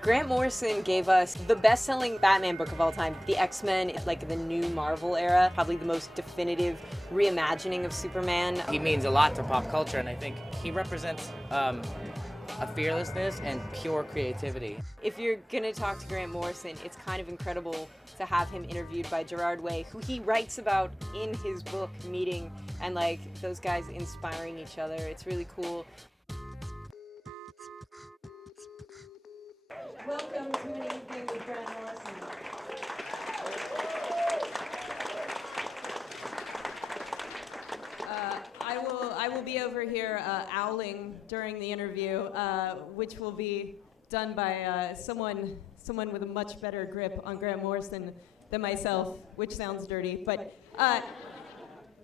Grant Morrison gave us the best-selling Batman book of all time, The X-Men, like the new Marvel era, probably the most definitive reimagining of Superman. He means a lot to pop culture, and I think he represents a fearlessness and pure creativity. If you're gonna talk to Grant Morrison, it's kind of incredible to have him interviewed by Gerard Way, who he writes about in his book, Meeting, and like those guys inspiring each other. It's really cool. Welcome to an evening with Grant Morrison. I will be over here owling during the interview, which will be done by someone with a much better grip on Grant Morrison than myself, which sounds dirty. But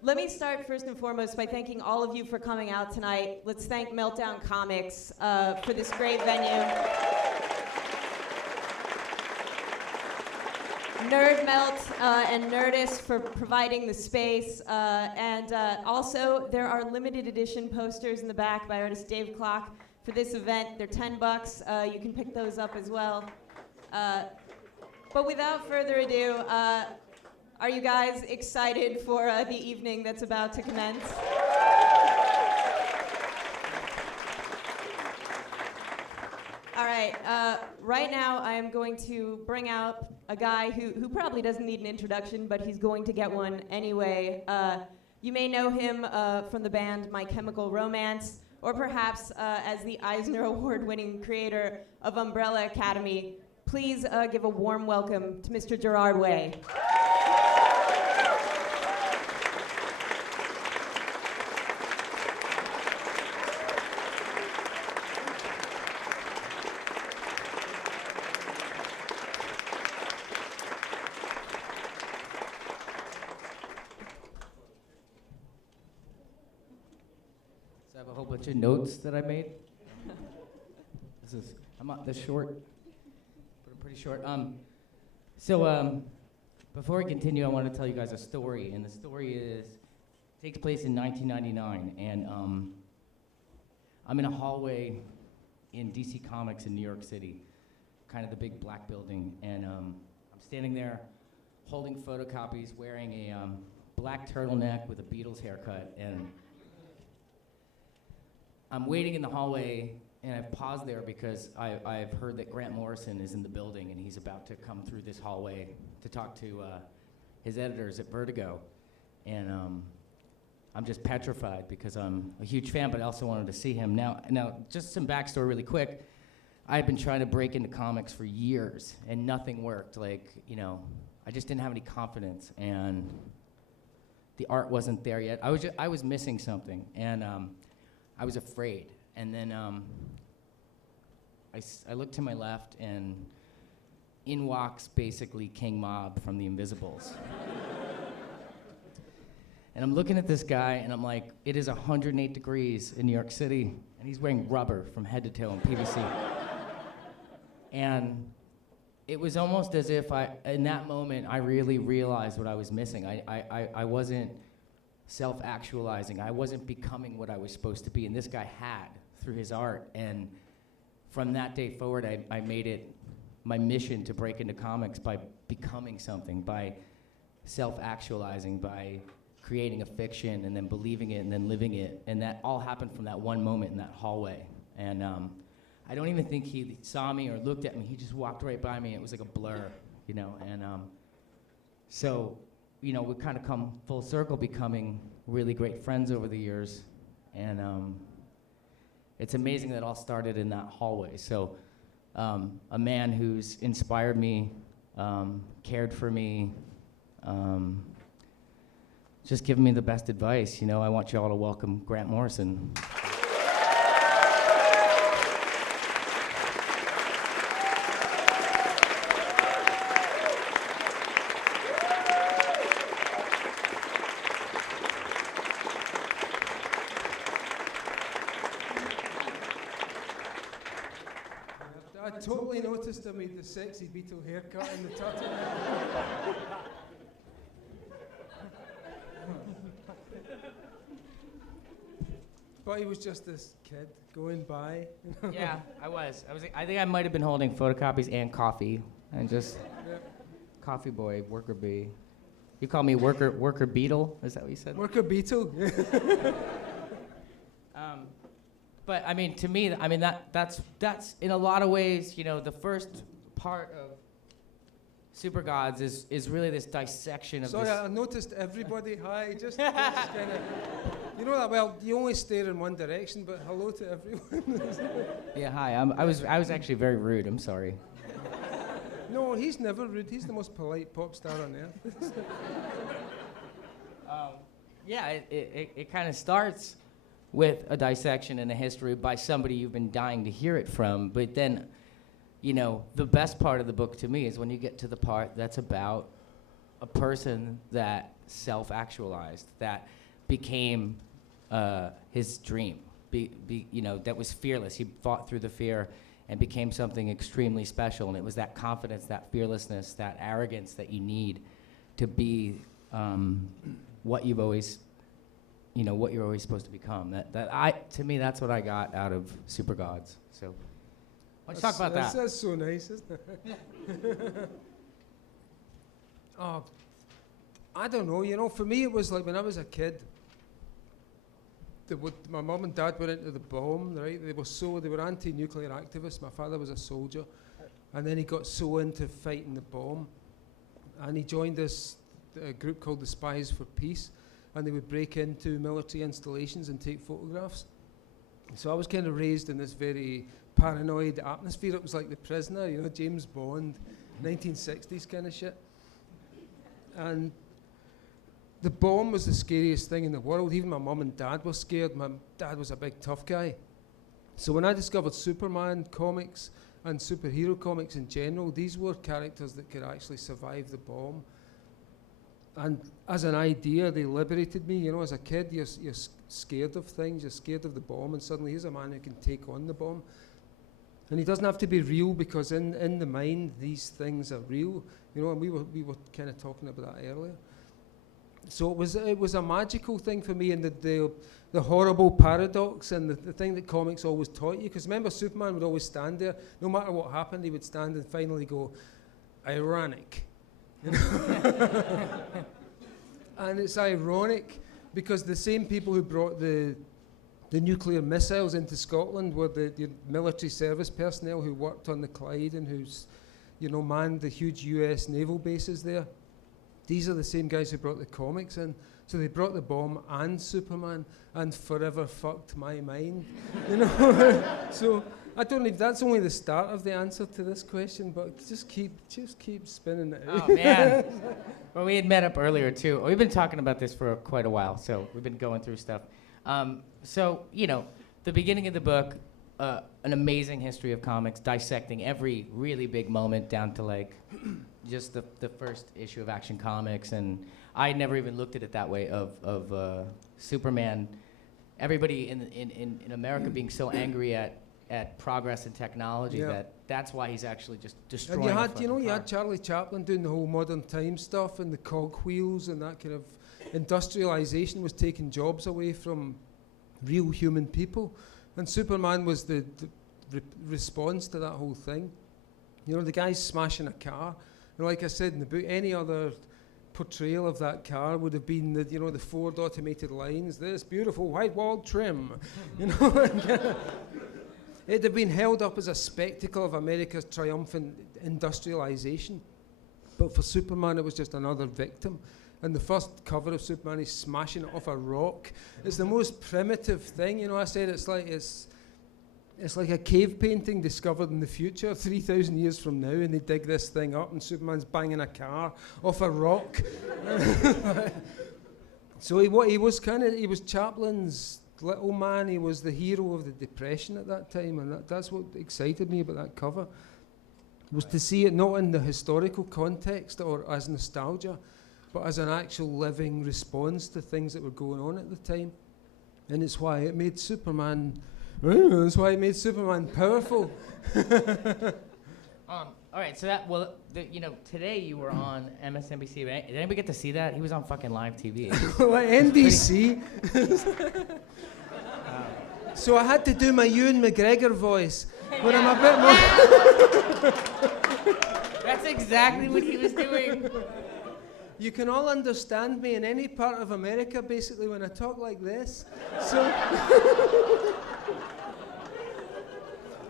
let me start first and foremost by thanking all of you for coming out tonight. Let's thank Meltdown Comics for this great venue. NerdMelt and Nerdist for providing the space, and also there are limited edition posters in the back by artist Dave Kloc for this event. They're $10. You can pick those up as well. But without further ado, are you guys excited for the evening that's about to commence? All right, right now I am going to bring out a guy who probably doesn't need an introduction, but he's going to get one anyway. You may know him from the band My Chemical Romance, or perhaps as the Eisner Award-winning creator of Umbrella Academy. Please give a warm welcome to Mr. Gerard Way. Bunch of notes that I made. I'm not this short, but I'm pretty short. Before we continue, I want to tell you guys a story, and the story takes place in 1999, and I'm in a hallway in DC Comics in New York City, kind of the big black building, and I'm standing there holding photocopies, wearing a black turtleneck with a Beatles haircut, and I'm waiting in the hallway, and I've paused there because I've heard that Grant Morrison is in the building, and he's about to come through this hallway to talk to his editors at Vertigo. And I'm just petrified because I'm a huge fan, but I also wanted to see him. Now, just some backstory really quick. I've been trying to break into comics for years, and nothing worked. Like, I just didn't have any confidence, and the art wasn't there yet. I was missing something, and I was afraid, and then I looked to my left, and in walks basically King Mob from The Invisibles. And I'm looking at this guy, and I'm like, it is 108 degrees in New York City, and he's wearing rubber from head to toe in PVC. And it was almost as if in that moment, I really realized what I was missing. I wasn't self-actualizing. I wasn't becoming what I was supposed to be, and this guy had through his art. And from that day forward, I made it my mission to break into comics by becoming something, by self-actualizing, by creating a fiction and then believing it and then living it. And that all happened from that one moment in that hallway. And I don't even think he saw me or looked at me. He just walked right by me. It was like a blur, And so we've kind of come full circle, becoming really great friends over the years. And it's amazing that all started in that hallway. So a man who's inspired me, cared for me, just given me the best advice. I want you all to welcome Grant Morrison. I totally noticed I made the sexy Beatle haircut in the turtleneck. But he was just this kid going by. Yeah, I was. I think I might have been holding photocopies and coffee, and just coffee boy, worker bee. You call me worker beetle? Is that what you said? Worker beetle. But I mean, to me, I mean that's in a lot of ways, you know, the first part of Super Gods is really this dissection of Sorry, this. I noticed everybody. Hi, just kind of. You know that well. You only stare in one direction, but hello to everyone. Yeah, hi. I was actually very rude. I'm sorry. No, he's never rude. He's the most polite pop star on earth. Yeah, it kind of starts with a dissection and a history by somebody you've been dying to hear it from. But then, you know, the best part of the book to me is when you get to the part that's about a person that self-actualized, that became his dream, you know, that was fearless. He fought through the fear and became something extremely special. And it was that confidence, that fearlessness, that arrogance that you need to be what you've always, you know, what you're always supposed to become. To me, that's what I got out of Super Gods. So let's talk about that. That's so nice, isn't it? Oh, I don't know. You know, for me, it was like when I was a kid. My mum and dad went into the bomb, right? They were anti-nuclear activists. My father was a soldier, and then he got so into fighting the bomb, and he joined this group called the Spies for Peace, and they would break into military installations and take photographs. So I was kind of raised in this very paranoid atmosphere. It was like The Prisoner, you know, James Bond, 1960s kind of shit. And the bomb was the scariest thing in the world. Even my mum and dad were scared. My dad was a big tough guy. So when I discovered Superman comics and superhero comics in general, these were characters that could actually survive the bomb. And as an idea, they liberated me. You know, as a kid, you're scared of things. You're scared of the bomb, and suddenly here's a man who can take on the bomb. And he doesn't have to be real, because in the mind, these things are real. You know, and we were kind of talking about that earlier. So it was a magical thing for me, and the horrible paradox and the thing that comics always taught you. Because remember, Superman would always stand there. No matter what happened, he would stand and finally go, ironic. You know? And it's ironic because the same people who brought the nuclear missiles into Scotland were the military service personnel who worked on the Clyde and who's, you know, manned the huge US naval bases there. These are the same guys who brought the comics in. So they brought the bomb and Superman and forever fucked my mind. You know? So I don't know if that's only the start of the answer to this question, but just keep spinning it out. Oh, man. Well, we had met up earlier, too. We've been talking about this for quite a while, so we've been going through stuff. So, you know, the beginning of the book, an amazing history of comics, dissecting every really big moment down to, like, just the first issue of Action Comics. And I never even looked at it that way, of Superman, everybody in America being so angry at progress and technology that's why he's actually just destroying. And you had Charlie Chaplin doing the whole modern time stuff and the cogwheels and that kind of industrialization was taking jobs away from real human people, and Superman was the response to that whole thing. You know, the guy's smashing a car, and like I said in the book, any other portrayal of that car would have been the Ford automated lines, this beautiful white walled trim, you know. It'd have been held up as a spectacle of America's triumphant industrialization. But for Superman, it was just another victim. And the first cover of Superman, he's smashing it off a rock. It's the most primitive thing, you know. I said it's like a cave painting discovered in the future, 3,000 years from now, and they dig this thing up, and Superman's banging a car off a rock. So he was Chaplin's little man. He was the hero of the Depression at that time, and that's what excited me about that cover, was to see it not in the historical context or as nostalgia, but as an actual living response to things that were going on at the time. And it's why it made Superman powerful. All right, so today you were on MSNBC. Did anybody get to see that? He was on fucking live TV. Like NBC. So I had to do my Ewan McGregor voice, when I'm a bit more... That's exactly what he was doing. You can all understand me in any part of America, basically, when I talk like this. So...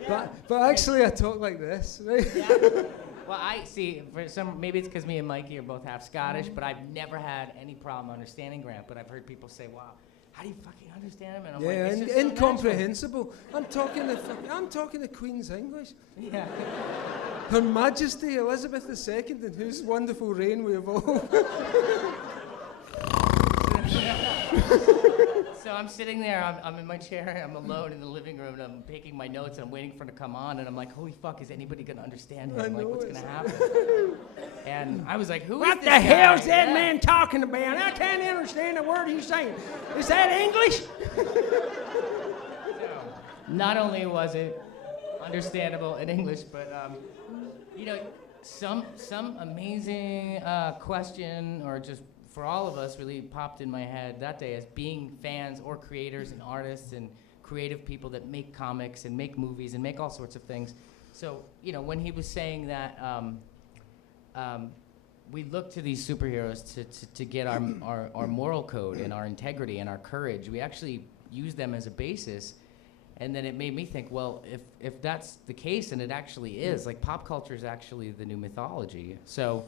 But actually, I talk like this, right? Yeah. Well, I see. For some, maybe it's because me and Mikey are both half Scottish, but I've never had any problem understanding Grant. But I've heard people say, "Wow, how do you fucking understand him?" And I'm like, Yeah, it's just so incomprehensible. I'm talking the Queen's English. natural. Yeah. Her Majesty Elizabeth II, in whose wonderful reign we have all. So I'm sitting there, I'm in my chair, I'm alone in the living room, and I'm taking my notes, and I'm waiting for him to come on, and I'm like, holy fuck, is anybody gonna understand him? I Like, know, what's it's- gonna happen? And I was like, who is What this the guy? hell's that Yeah. man talking about? I can't understand a word he's saying. Is that English? Not only was it understandable in English, but you know, some amazing question, or just for all of us, really popped in my head that day as being fans or creators and artists and creative people that make comics and make movies and make all sorts of things. So, you know, when he was saying that we look to these superheroes to get our moral code and our integrity and our courage, we actually use them as a basis. And then it made me think, well, if that's the case, and it actually is, like pop culture is actually the new mythology. So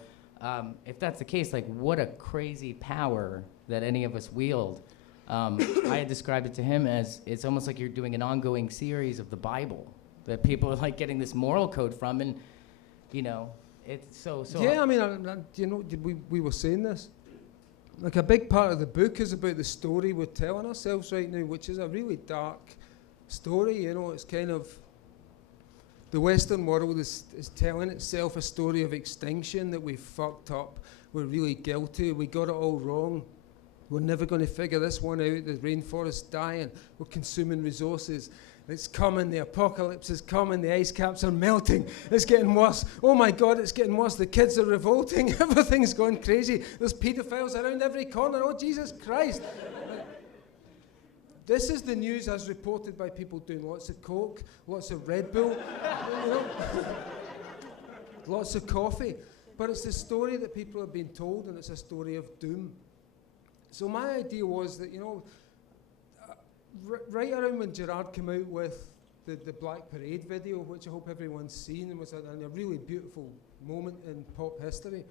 if that's the case, like what a crazy power that any of us wield. I had described it to him as it's almost like you're doing an ongoing series of the Bible that people are like getting this moral code from, and you know, it's so. Yeah, I mean, you know, we were saying this. Like a big part of the book is about the story we're telling ourselves right now, which is a really dark story. You know, it's kind of the Western world is telling itself a story of extinction, that we fucked up, we're really guilty, we got it all wrong, we're never going to figure this one out, the rainforest's dying, we're consuming resources, it's coming, the apocalypse is coming, the ice caps are melting, it's getting worse, oh my god, it's getting worse, the kids are revolting, everything's gone crazy, there's paedophiles around every corner, oh Jesus Christ. This is the news as reported by people doing lots of coke, lots of Red Bull, you know, lots of coffee. But it's the story that people have been told, and it's a story of doom. So my idea was that, you know, right around when Gerard came out with the Black Parade video, which I hope everyone's seen, and was a really beautiful moment in pop history.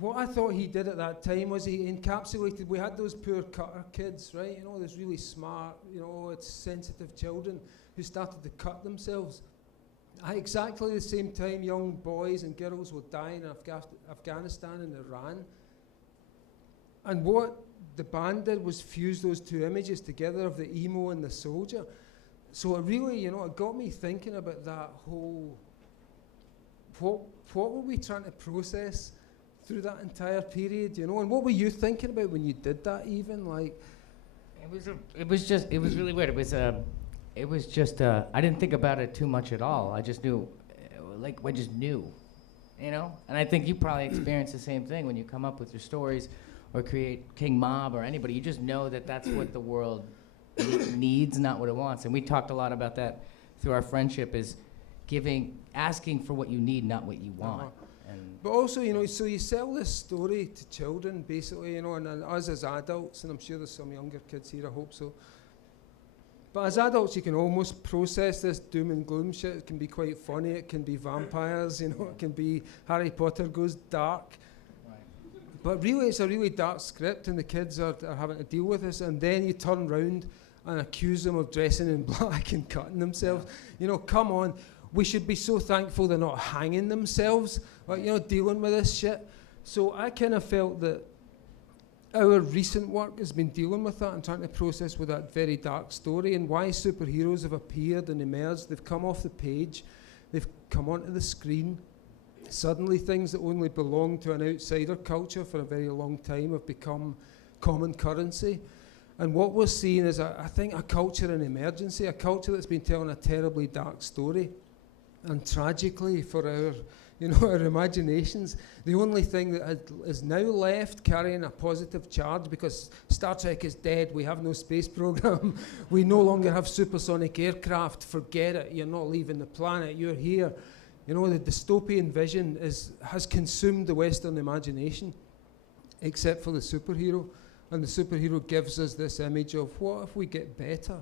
What I thought he did at that time was he encapsulated, we had those poor cutter kids, right? You know, those really smart, you know, it's sensitive children who started to cut themselves. At exactly the same time, young boys and girls were dying in Afghanistan and Iran. And what the band did was fuse those two images together of the emo and the soldier. So it really, you know, it got me thinking about that whole, what were we trying to process through that entire period, you know, and what were you thinking about when you did that? Even like, it was really weird. It was just I didn't think about it too much at all. I just knew, I just knew, you know. And I think you probably experience the same thing when you come up with your stories, or create King Mob or anybody. You just know that that's what the world needs, not what it wants. And we talked a lot about that through our friendship, is asking for what you need, not what you want. But also, you know, so you sell this story to children, basically, you know, and us as adults, and I'm sure there's some younger kids here, I hope so. But as adults, you can almost process this doom and gloom shit. It can be quite funny, it can be vampires, you know, it can be Harry Potter goes dark. Right. But really, it's a really dark script, and the kids are having to deal with this, and then you turn round and accuse them of dressing in black and cutting themselves. You know, come on. We should be so thankful they're not hanging themselves, like, you know, dealing with this shit. So I kind of felt that our recent work has been dealing with that and trying to process with that very dark story, and why superheroes have appeared and emerged. They've come off the page, they've come onto the screen. Suddenly things that only belonged to an outsider culture for a very long time have become common currency. And what we're seeing is, I think, a culture in emergency, a culture that's been telling a terribly dark story. And tragically, for our our imaginations. The only thing that is now left carrying a positive charge, because Star Trek is dead, we have no space program, we no longer have supersonic aircraft, forget it, you're not leaving the planet, you're here. The dystopian vision has consumed the Western imagination, except for the superhero. And the superhero gives us this image of, what if we get better?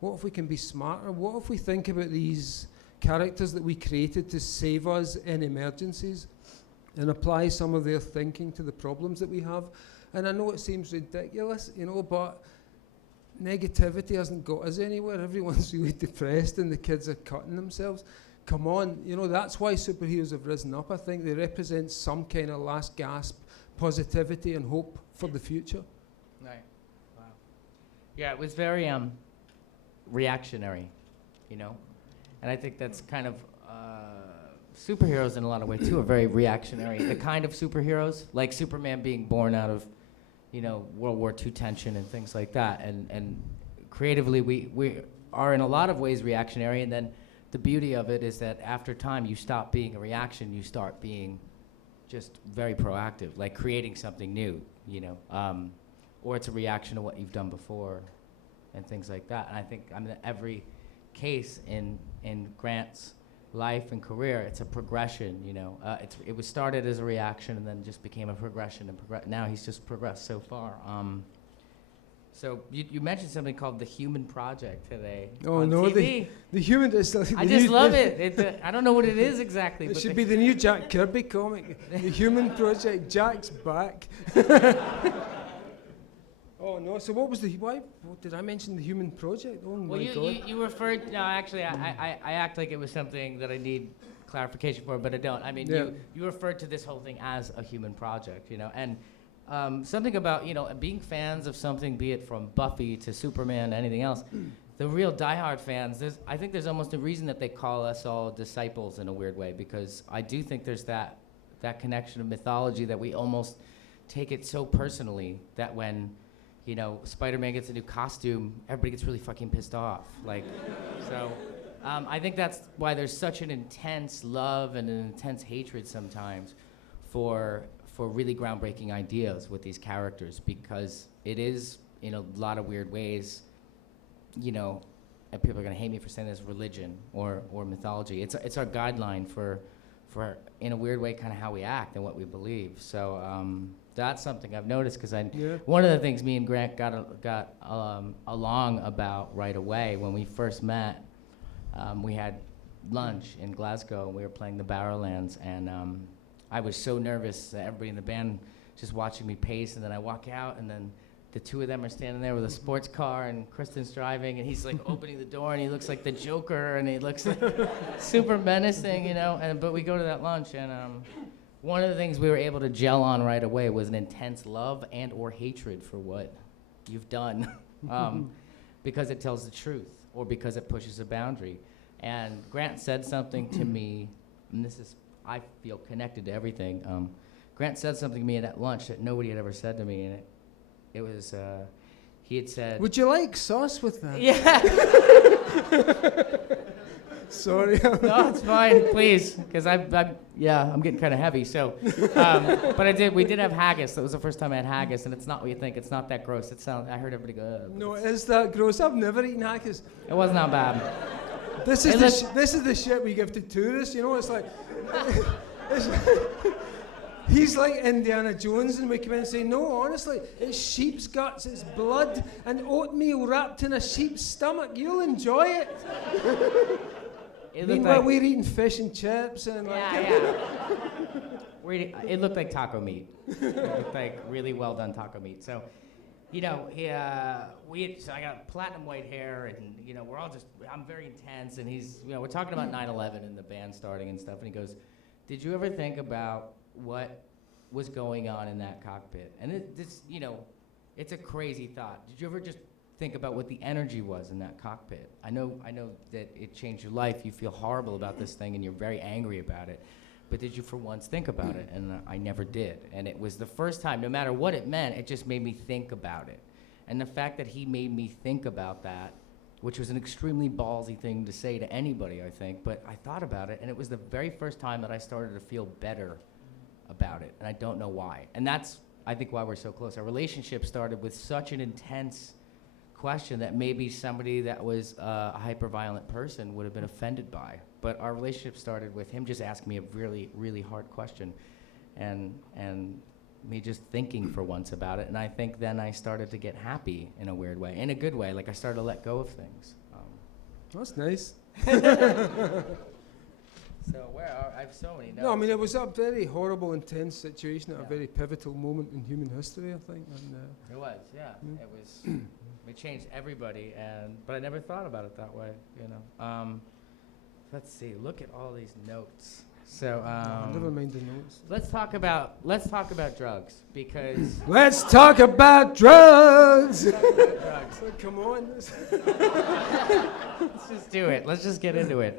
What if we can be smarter? What if we think about these characters that we created to save us in emergencies and apply some of their thinking to the problems that we have? And I know it seems ridiculous, but negativity hasn't got us anywhere. Everyone's really depressed and the kids are cutting themselves. Come on, that's why superheroes have risen up. I think they represent some kind of last gasp positivity and hope for the future. Right. Wow. Yeah, it was very reactionary, and I think that's kind of superheroes in a lot of ways too are very reactionary. The kind of superheroes, like Superman being born out of, World War II tension and things like that, and creatively we are in a lot of ways reactionary, and then the beauty of it is that after time you stop being a reaction, you start being just very proactive, like creating something new, or it's a reaction to what you've done before and things like that. And I think every case in Grant's life and career, it's a progression, it was started as a reaction and then just became a progression, and now he's just progressed so far. So you mentioned something called the Human Project today. Oh on no, TV. the Human is I just love it. I don't know what it is exactly. It but should be the new Jack Kirby comic. The Human Project. Jack's back. Oh no! So what was why did I mention the Human Project? Oh my God! You referred. No, actually, I act like it was something that I need clarification for, but I don't. I mean, you referred to this whole thing as a human project, and. Something about, being fans of something, be it from Buffy to Superman, anything else, the real diehard fans, I think there's almost a reason that they call us all disciples in a weird way, because I do think there's that connection of mythology that we almost take it so personally that when, Spider-Man gets a new costume, everybody gets really fucking pissed off. I think that's why there's such an intense love and an intense hatred sometimes for really groundbreaking ideas with these characters, because it is, in a lot of weird ways, and people are going to hate me for saying this, religion or mythology. It's our guideline for in a weird way, kind of how we act and what we believe. So that's something I've noticed, because one of the things me and Grant got along about right away when we first met, we had lunch in Glasgow and we were playing the Barrowlands, and I was so nervous that everybody in the band just watching me pace, and then I walk out, and then the two of them are standing there with a sports car, and Kristan's driving, and he's like opening the door, and he looks like the Joker, and he looks like super menacing, but we go to that lunch, and one of the things we were able to gel on right away was an intense love and or hatred for what you've done, because it tells the truth, or because it pushes a boundary. And Grant said something to me, and I feel connected to everything. Grant said something to me at lunch that nobody had ever said to me, and it was, he had said... Would you like sauce with that? Yeah. Sorry. No, it's fine, please, because I'm getting kind of heavy. So, but we did have haggis. That was the first time I had haggis, and it's not what you think. It's not that gross. I heard everybody go, No, it is that gross. I've never eaten haggis. It was not bad. This is the shit we give to tourists, it's like... He's like Indiana Jones, and we come in and say, no, honestly, it's sheep's guts, it's blood, and oatmeal wrapped in a sheep's stomach. You'll enjoy it. Meanwhile, we're eating fish and chips, and it looked like taco meat. It looked like really well done taco meat. So, so I got platinum white hair, and we're all I'm very intense, and he's, we're talking about 9/11 and the band starting and stuff, and he goes, did you ever think about what was going on in that cockpit? And it's a crazy thought. Did you ever just think about what the energy was in that cockpit? I know that it changed your life. You feel horrible about this thing, and you're very angry about it. But did you for once think about it? And I never did. And it was the first time, no matter what it meant, it just made me think about it. And the fact that he made me think about that which was an extremely ballsy thing to say to anybody, I think. But I thought about it, and it was the very first time that I started to feel better about it, and I don't know why. And that's, I think, why we're so close. Our relationship started with such an intense question that maybe somebody that was a hyper-violent person would have been offended by. But our relationship started with him just asking me a really, really hard question, and me just thinking for once about it. And I think then I started to get happy in a weird way, in a good way. Like I started to let go of things. That's nice. So I have so many notes. No, I mean, it was a very horrible, intense situation at a very pivotal moment in human history, I think. And, it was, yeah. It was. It changed everybody, but I never thought about it that way, you know. Let's see. Look at all these notes. So never mind the notes. let's talk about drugs, because Let's talk about drugs. drugs. Come on. Let's just do it. Let's just get into it.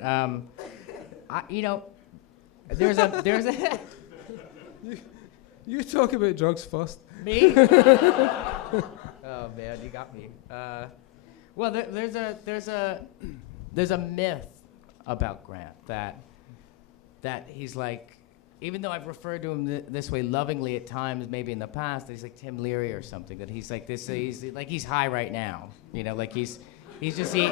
There's a You talk about drugs first. me. Oh man, you got me. Well, there's a myth about Grant that he's like, even though I've referred to him this way lovingly at times, maybe in the past, he's like Tim Leary or something. That he's like this. He's like he's high right now. You know, like he's just eating.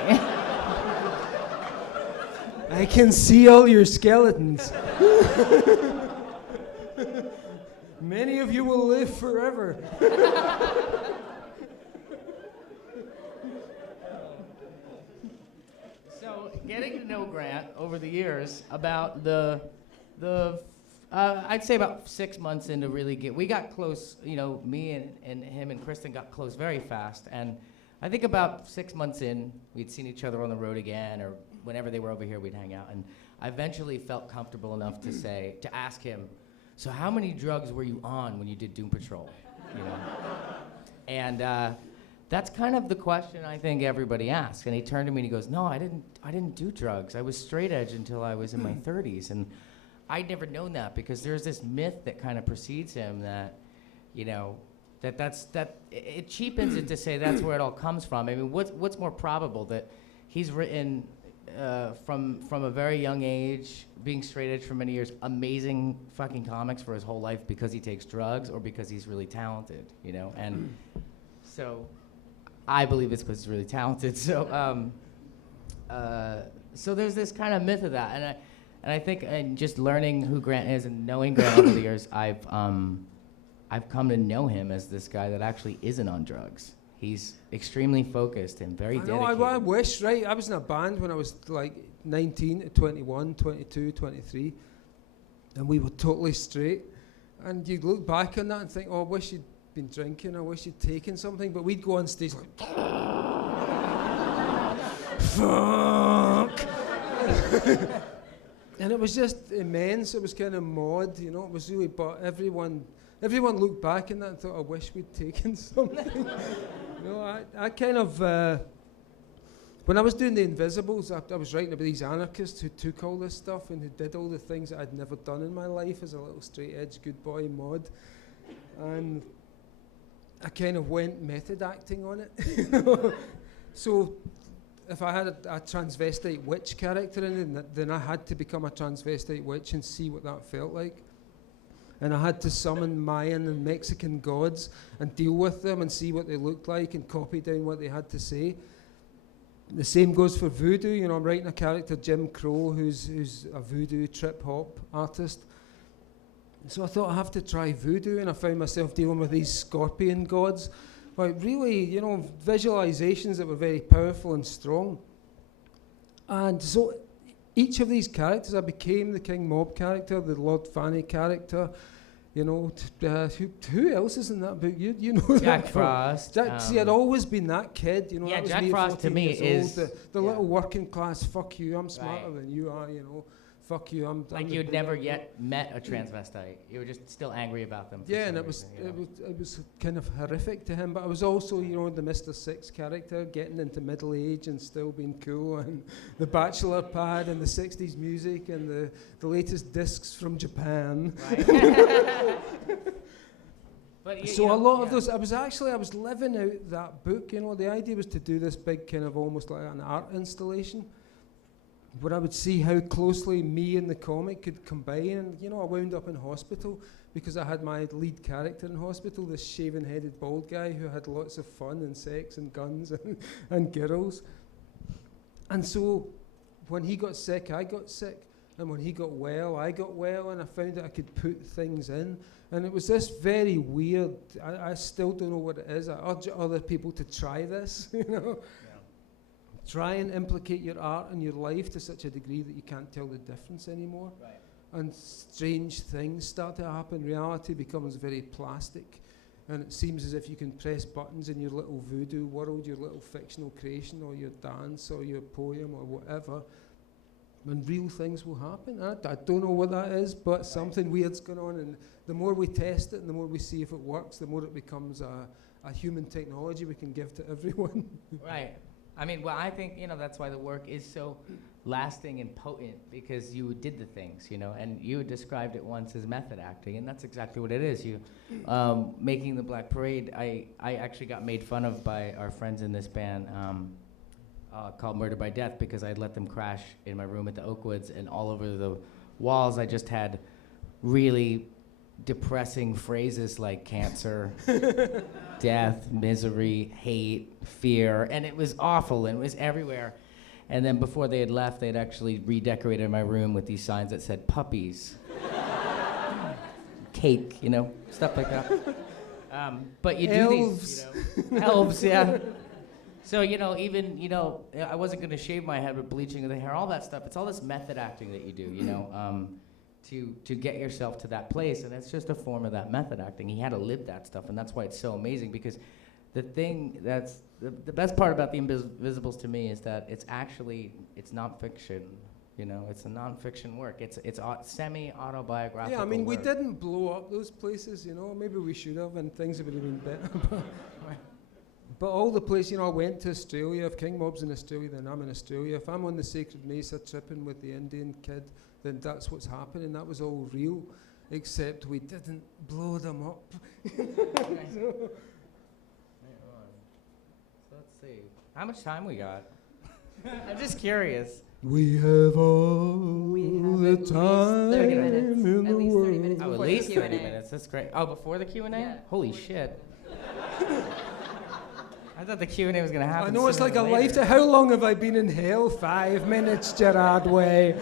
I can see all your skeletons. Many of you will live forever. So, getting to know Grant over the years, about I'd say about 6 months into we got close, you know, me and him and Kristan got close very fast. And I think about 6 months in, we'd seen each other on the road again, or whenever they were over here, we'd hang out. And I eventually felt comfortable enough to ask him, so how many drugs were you on when you did Doom Patrol? You know? And that's kind of the question I think everybody asks. And he turned to me and he goes, no, I didn't do drugs. I was straight edge until I was in my 30s. And I'd never known that, because there's this myth that kind of precedes him that, you know, that it cheapens it to say that's where it all comes from. I mean, what's more probable, that he's written from a very young age, being straight edge for many years, amazing fucking comics for his whole life because he takes drugs, or because he's really talented, you know? And so I believe it's because he's really talented. So so there's this kind of myth of that, and I think, and just learning who Grant is and knowing Grant over the years, I've come to know him as this guy that actually isn't on drugs. He's extremely focused and very dedicated. I wish, right? I was in a band when I was like 19, 21, 22, 23, and we were totally straight. And you look back on that and think, oh, I wish you'd been drinking, I wish you'd taken something. But we'd go on stage like, fuck. And it was just immense. It was kind of mod, you know. It was really, but everyone looked back on that and thought, I wish we'd taken something. You know, I kind of, when I was doing The Invisibles, I was writing about these anarchists who took all this stuff and who did all the things that I'd never done in my life as a little straight edge good boy mod. And I kind of went method acting on it. You know? So if I had a transvestite witch character in it, then I had to become a transvestite witch and see what that felt like. And I had to summon Mayan and Mexican gods and deal with them and see what they looked like and copy down what they had to say. The same goes for voodoo. You know, I'm writing a character, Jim Crow, who's a voodoo trip-hop artist. So I thought I have to try voodoo, and I found myself dealing with these scorpion gods. Like really, you know, visualizations that were very powerful and strong. And so each of these characters, I became the King Mob character, the Lord Fanny character. You know, who else is in that book? You know Jack that Frost. see, I'd always been that kid. You know, Yeah, that was Jack me at Frost to 14 me years is old, the little working class. Fuck you, I'm smarter Right. than you are. You know, fuck you, I'm. Like I'm you'd the never big- yet met a transvestite. You were just still angry about them. for Yeah, some and it was reason, you know? it was kind of horrific to him. But I was also, you know, the Mr. Six character, getting into middle age and still being cool, and the bachelor pad and the '60s music and the latest discs from Japan. Right. But So a lot of those, I was living out that book, you know. The idea was to do this big kind of almost like an art installation, where I would see how closely me and the comic could combine. And, you know, I wound up in hospital because I had my lead character in hospital, this shaven-headed bald guy who had lots of fun and sex and guns and girls. And so when he got sick, I got sick. And when he got well, I got well, and I found that I could put things in. And it was this very weird, I still don't know what it is. I urge other people to try this, you know. Yeah. Try and implicate your art in your life to such a degree that you can't tell the difference anymore. Right. And strange things start to happen. Reality becomes very plastic. And it seems as if you can press buttons in your little voodoo world, your little fictional creation, or your dance, or your poem, or whatever. And real things will happen. I don't know what that is, but something weird's going on. And the more we test it and the more we see if it works, the more it becomes a human technology we can give to everyone. Right. I mean, well, I think, you know, that's why the work is so lasting and potent, because you did the things, you know, and you described it once as method acting, and that's exactly what it is. You making the Black Parade, I actually got made fun of by our friends in this band, called Murder by Death, because I'd let them crash in my room at the Oakwoods, and all over the walls I just had really depressing phrases like cancer, death, misery, hate, fear, and it was awful, and it was everywhere. And then before they had left, they'd actually redecorated my room with these signs that said puppies, cake, you know, stuff like that. But you do these, you know, elves, yeah. So, you know, even, you know, I wasn't going to shave my head with bleaching of the hair, all that stuff. It's all this method acting that you do, you know, to get yourself to that place. And it's just a form of that method acting. He had to live that stuff, and that's why it's so amazing, because the thing that's the best part about the Invisibles to me is that it's nonfiction. You know, it's a nonfiction work. It's semi-autobiographical. Yeah, I mean, work. we didn't blow up those places, you know. Maybe we should have, and things would have been better. But all the places, you know, I went to Australia. If King Mob's in Australia, then I'm in Australia. If I'm on the Sacred Mesa tripping with the Indian kid, then that's what's happening. That was all real, except we didn't blow them up. So let's see. How much time we got? I'm just curious. We have all the time 30 minutes. in the At least 30 world. minutes. Oh, at Before least the 30 Q&A. minutes. That's great. Oh, before the Q&A? Yeah. Holy shit. I thought the Q&A was going to happen. I know it's sooner like a than later. lifetime. How long have I been in hell? 5 minutes, Gerard Way.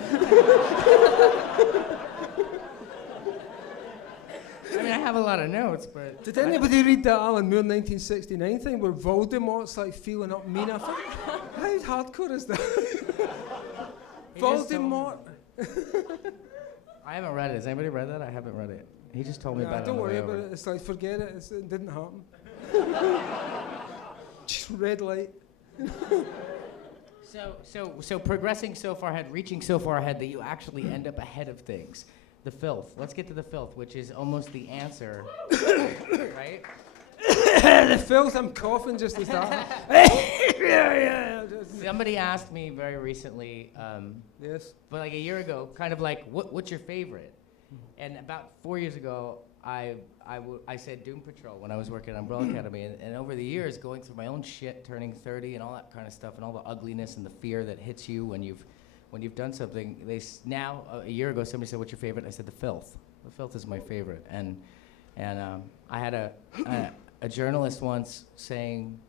I mean, I have a lot of notes, but... Did anybody read that Alan Moore 1969 thing where Voldemort's like feeling up Mina? How hardcore is that? Voldemort. I haven't read it. Has anybody read that? I haven't read it. He just told me about it. Don't on the worry way about over. it. It's like, forget it. It didn't happen. Red light. So progressing so far ahead, reaching so far ahead that you actually end up ahead of things. The filth. Let's get to the filth, which is almost the answer, right? The filth. I'm coughing just as that. Somebody asked me very recently, Yes. but like a year ago, kind of like, what's your favorite? And about 4 years ago, I said Doom Patrol when I was working at Umbrella Academy, and over the years, going through my own shit, turning 30 and all that kind of stuff, and all the ugliness and the fear that hits you when you've done something. Now a year ago, somebody said, "What's your favorite?" I said, "The filth." The filth is my favorite, and I had a journalist once saying,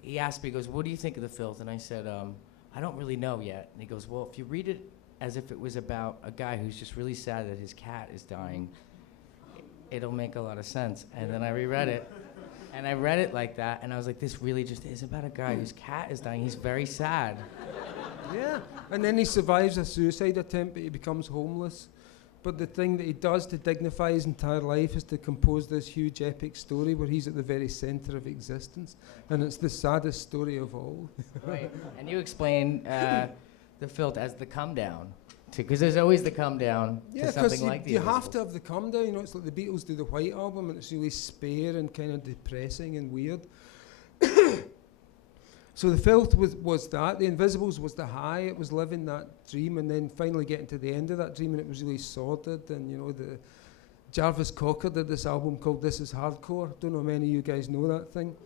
he asked me, he goes, "What do you think of the filth?" And I said, "I don't really know yet." And he goes, "Well, if you read it as if it was about a guy who's just really sad that his cat is dying, it'll make a lot of sense." And then I reread it, and I read it like that, and I was like, this really just is about a guy whose cat is dying. He's very sad. Yeah. And then he survives a suicide attempt, but he becomes homeless. But the thing that he does to dignify his entire life is to compose this huge epic story where he's at the very center of existence. And it's the saddest story of all. Right. And you explain the filth as the come down, because there's always the come down Yeah, to because something like the you have Invisibles. to have the come down. You know, it's like the Beatles do the White Album, and it's really spare and kind of depressing and weird. So the filth was that. The Invisibles was the high. It was living that dream, and then finally getting to the end of that dream, and it was really sordid. And you know, the Jarvis Cocker did this album called This Is Hardcore. Don't know how many of you guys know that thing.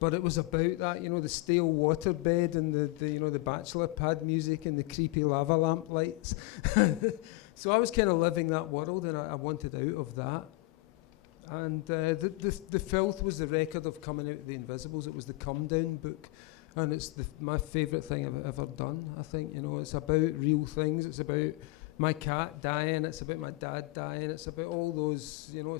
But it was about that, you know, the stale waterbed and the you know, the bachelor pad music and the creepy lava lamp lights. So I was kind of living that world, and I wanted out of that. And the Filth was the record of coming out of the Invisibles. It was the Come Down book. And it's my favourite thing I've ever done, I think. You know, it's about real things. It's about my cat dying. It's about my dad dying. It's about all those, you know,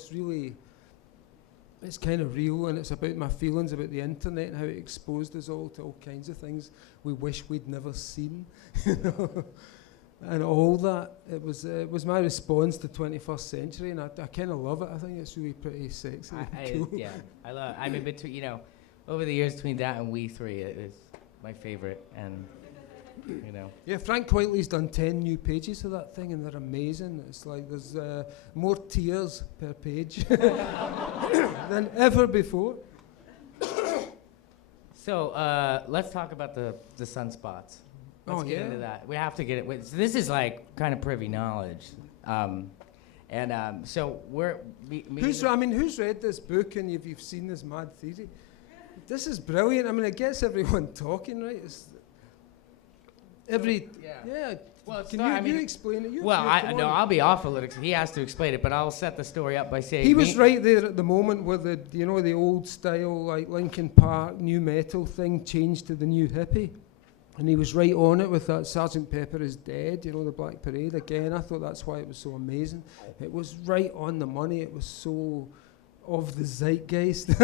it's kind of real, and it's about my feelings about the internet and how it exposed us all to all kinds of things we wish we'd never seen, you know, and all that. It was my response to 21st century, and I kind of love it. I think it's really pretty sexy. Cool. Yeah, I love. I mean, between, you know, over the years between that and We Three, it is my favorite, and you know. Yeah, Frank Whiteley's done 10 new pages of that thing, and they're amazing. It's like there's more tears per page than ever before. So let's talk about the sunspots. Let's get into that. We have to get it. So this is like kind of privy knowledge. So we're... who's read this book and you've seen this mad theory? This is brilliant. I mean, it gets everyone talking, right? Yeah. Well, it's Can not, you explain it? I'll be off a little 'cause he has to explain it, but I'll set the story up by saying he was right there at the moment where the old style, like Linkin Park, new metal thing changed to the new hippie. And he was right on it with that Sgt. Pepper is Dead, you know, the Black Parade. Again, I thought that's why it was so amazing. It was right on the money. It was so of the zeitgeist.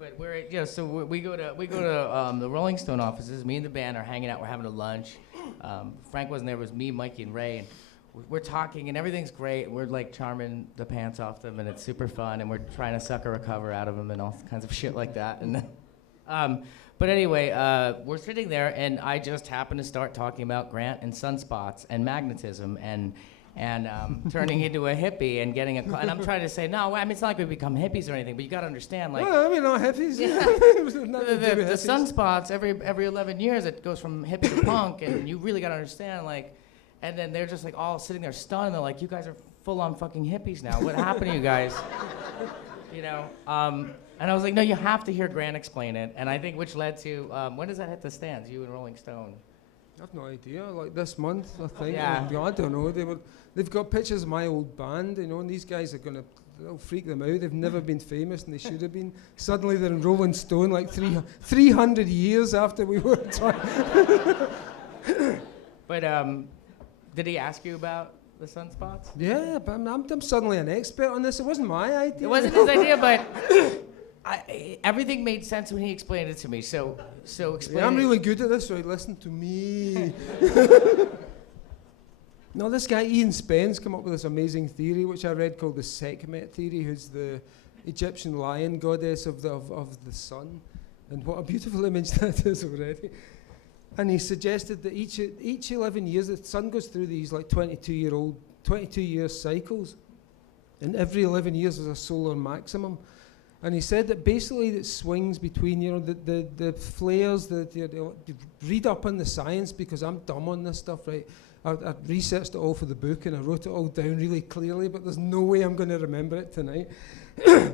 But we go to the Rolling Stone offices. Me and the band are hanging out. We're having a lunch. Frank wasn't there. It was me, Mikey, and Ray. And we're talking, and everything's great. We're like charming the pants off them, and it's super fun. And we're trying to sucker a cover out of them and all kinds of shit like that. And but anyway, we're sitting there, and I just happen to start talking about Grant and sunspots and magnetism and turning into a hippie and getting and I'm trying to say, no, I mean, it's not like we become hippies or anything, but you got to understand, like... Well, I mean, not hippies. Yeah. the sunspots, every 11 years, it goes from hippie to punk, and you really got to understand, like... And then they're just, like, all sitting there stunned. They're like, you guys are full-on fucking hippies now. What happened to you guys? You know? And I was like, no, you have to hear Grant explain it. And I think which led to... when does that hit the stands, you and Rolling Stone? I have no idea. Like this month, I think. Yeah. I don't know. They've got pictures of my old band, you know, and these guys they'll freak them out. They've never been famous, and they should have been. Suddenly they're in Rolling Stone like 300 years after we were trying. But did he ask you about the sunspots? Yeah, but I'm suddenly an expert on this. It wasn't my idea. It wasn't his idea, but everything made sense when he explained it to me. So explain. Yeah, I'm really good at this, right? Listen to me. No, this guy Ian Spence came up with this amazing theory, which I read, called the Sekhmet theory, who's the Egyptian lion goddess of the sun, and what a beautiful image that is already. And he suggested that each 11 years the sun goes through these like 22-year cycles, and every 11 years is a solar maximum. And he said that basically it swings between, you know, the flares, read up on the science, because I'm dumb on this stuff, right? I researched it all for the book, and I wrote it all down really clearly, but there's no way I'm going to remember it tonight.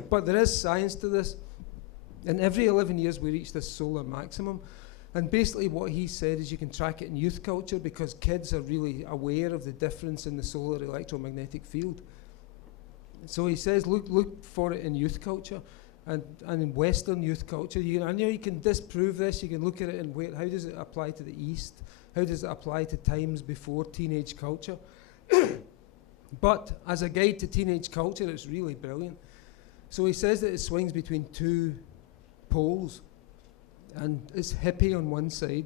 But there is science to this. And every 11 years we reach this solar maximum. And basically what he said is you can track it in youth culture, because kids are really aware of the difference in the solar electromagnetic field. So he says, look for it in youth culture, and in Western youth culture. I know you can disprove this. You can look at it and wait, how does it apply to the East? How does it apply to times before teenage culture? But as a guide to teenage culture, it's really brilliant. So he says that it swings between two poles, and it's hippie on one side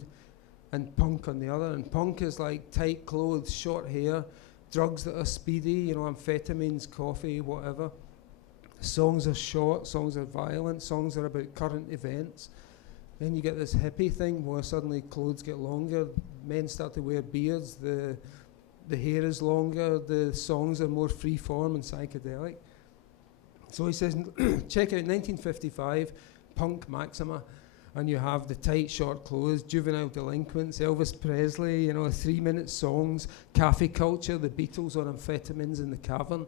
and punk on the other. And punk is like tight clothes, short hair, drugs that are speedy, you know, amphetamines, coffee, whatever. Songs are short, songs are violent, songs are about current events. Then you get this hippie thing where suddenly clothes get longer, men start to wear beards, the hair is longer, the songs are more free form and psychedelic. So he says, check out 1955, punk maxima, and you have the tight, short clothes, Juvenile Delinquents, Elvis Presley, you know, 3-minute songs, cafe culture, the Beatles on amphetamines in the Carvin,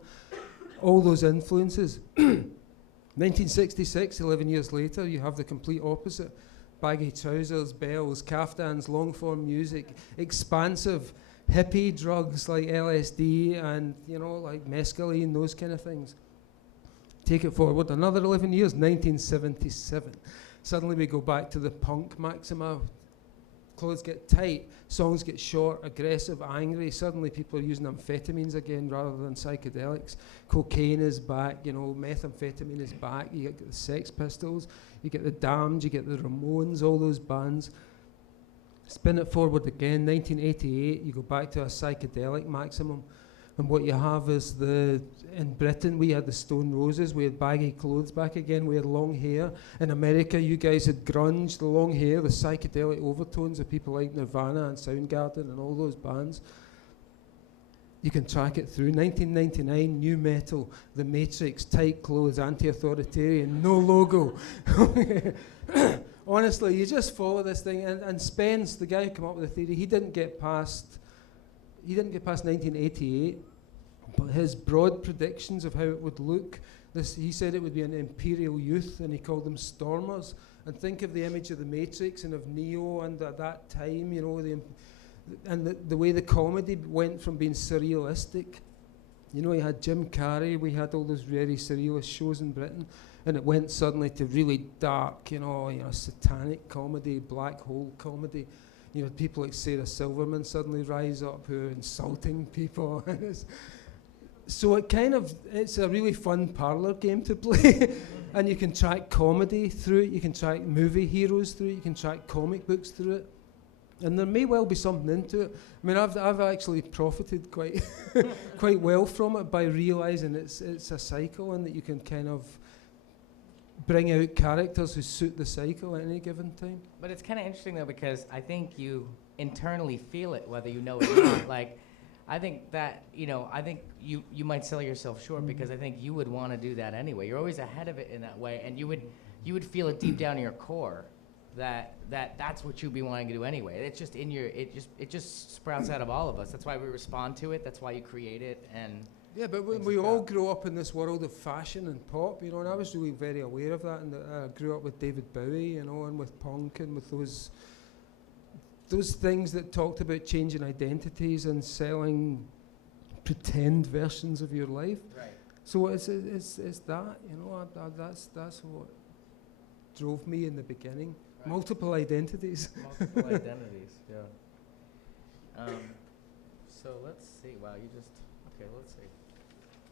all those influences. 1966, 11 years later, you have the complete opposite. Baggy trousers, bells, caftans, long-form music, expansive hippie drugs like LSD and, you know, like mescaline, those kind of things. Take it forward another 11 years, 1977. Suddenly we go back to the punk maxima. Clothes get tight, songs get short, aggressive, angry. Suddenly people are using amphetamines again rather than psychedelics. Cocaine is back, you know, methamphetamine is back. You get the Sex Pistols, you get the Damned, you get the Ramones, all those bands. Spin it forward again, 1988, you go back to a psychedelic maximum. And what you have is in Britain, we had the Stone Roses, we had baggy clothes back again, we had long hair. In America, you guys had grunge, the long hair, the psychedelic overtones of people like Nirvana and Soundgarden and all those bands. You can track it through. 1999, new metal, The Matrix, tight clothes, anti-authoritarian, no logo. Honestly, you just follow this thing. And Spence, the guy who came up with the theory, he didn't get past 1988, but his broad predictions of how it would look, he said it would be an imperial youth, and he called them stormers. And think of the image of the Matrix and of Neo, and at that time, you know, the way the comedy went from being surrealistic. You know, you had Jim Carrey, we had all those very surrealist shows in Britain, and it went suddenly to really dark, you know, satanic comedy, black hole comedy. You know, people like Sarah Silverman suddenly rise up who are insulting people. So it's a really fun parlor game to play. And you can track comedy through it, you can track movie heroes through it, you can track comic books through it. And there may well be something into it. I mean, I've actually profited quite quite well from it by realizing it's a cycle, and that you can kind of bring out characters who suit the cycle at any given time. But it's kind of interesting, though, because I think you internally feel it, whether you know it or not. Like, I think that, you know, I think you might sell yourself short, because I think you would want to do that anyway. You're always ahead of it in that way, and you would feel it deep down in your core that's what you'd be wanting to do anyway. It's just in your, it just sprouts out of all of us. That's why we respond to it. That's why you create it, and yeah, but we all grow up in this world of fashion and pop, you know, and I was really very aware of that, and I grew up with David Bowie, you know, and with punk, and with those things that talked about changing identities and selling pretend versions of your life. Right. So it's that, you know, that's what drove me in the beginning. Right. Multiple identities. Multiple identities, yeah. So let's see. Wow, let's see.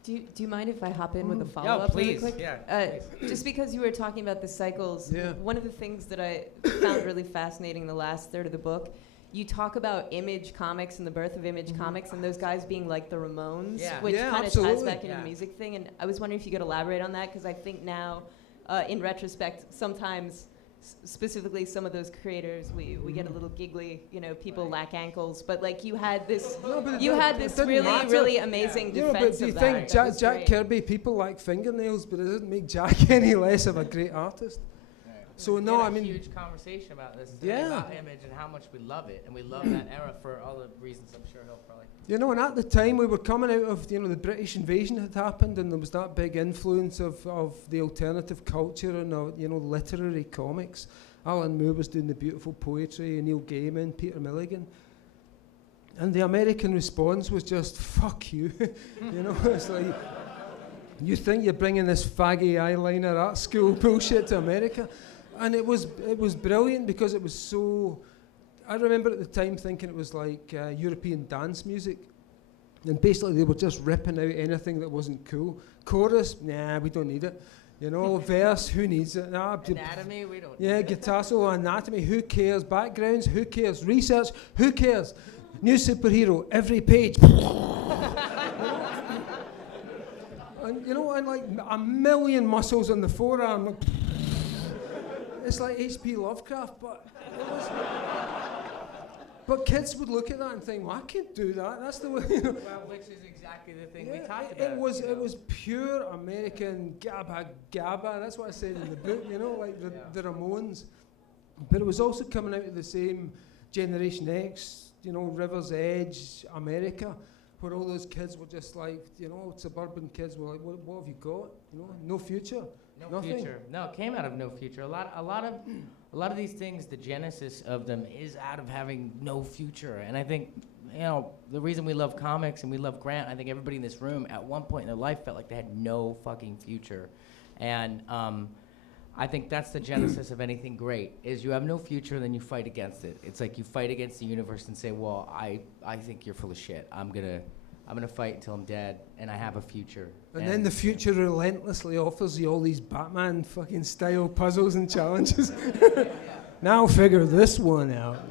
Do you mind if I hop in with a follow-up really quick? Please. Just because you were talking about the cycles, one of the things that I found really fascinating the last third of the book, you talk about Image Comics and the birth of Image Comics and those guys being like the Ramones, which kind of ties back into the music thing. And I was wondering if you could elaborate on that, because I think now, in retrospect, sometimes specifically some of those creators, we get a little giggly, you know, people lack ankles, but like you had this really amazing defense but of do that. you think Jack Kirby, people lack fingernails, but it doesn't make Jack any less of a great artist? Right. So we no, had I mean, huge conversation about this today, about Image and how much we love it, and we love that era for all the reasons I'm sure he'll probably. You know, and at the time we were coming out of, you know, the British invasion had happened, and there was that big influence of the alternative culture and, you know, literary comics. Alan Moore was doing the beautiful poetry, Neil Gaiman, Peter Milligan. And the American response was just, fuck you. You know, it's like, you think you're bringing this faggy eyeliner art school bullshit to America? And it was brilliant, because it was so... I remember at the time thinking it was like European dance music. And basically they were just ripping out anything that wasn't cool. Chorus, nah, we don't need it. You know, verse, who needs it? Nah, anatomy, we don't need it. Guitar solo, anatomy, who cares? Backgrounds, who cares? Research, who cares? New superhero, every page. And, you know, and like a million muscles on the forearm. It's like H.P. Lovecraft, but it was... But kids would look at that and think, well, I can't do that. That's the way, you know. Well, which is exactly the thing we talked about. It was pure American gabba. That's what I said in the book, you know, like the Ramones. But it was also coming out of the same Generation X, you know, River's Edge, America, where all those kids were just like, you know, suburban kids were like, what have you got? You know, no future. No Nothing. future. No, it came out of no future. A lot of these things, the genesis of them is out of having no future. And I think, you know, the reason we love comics and we love Grant, I think everybody in this room at one point in their life felt like they had no fucking future. And I think that's the genesis of anything great, is you have no future, then you fight against it. It's like you fight against the universe and say, well, I think you're full of shit. I'm gonna fight until I'm dead, and I have a future. And then the future relentlessly offers you all these Batman fucking style puzzles and challenges. Now figure this one out.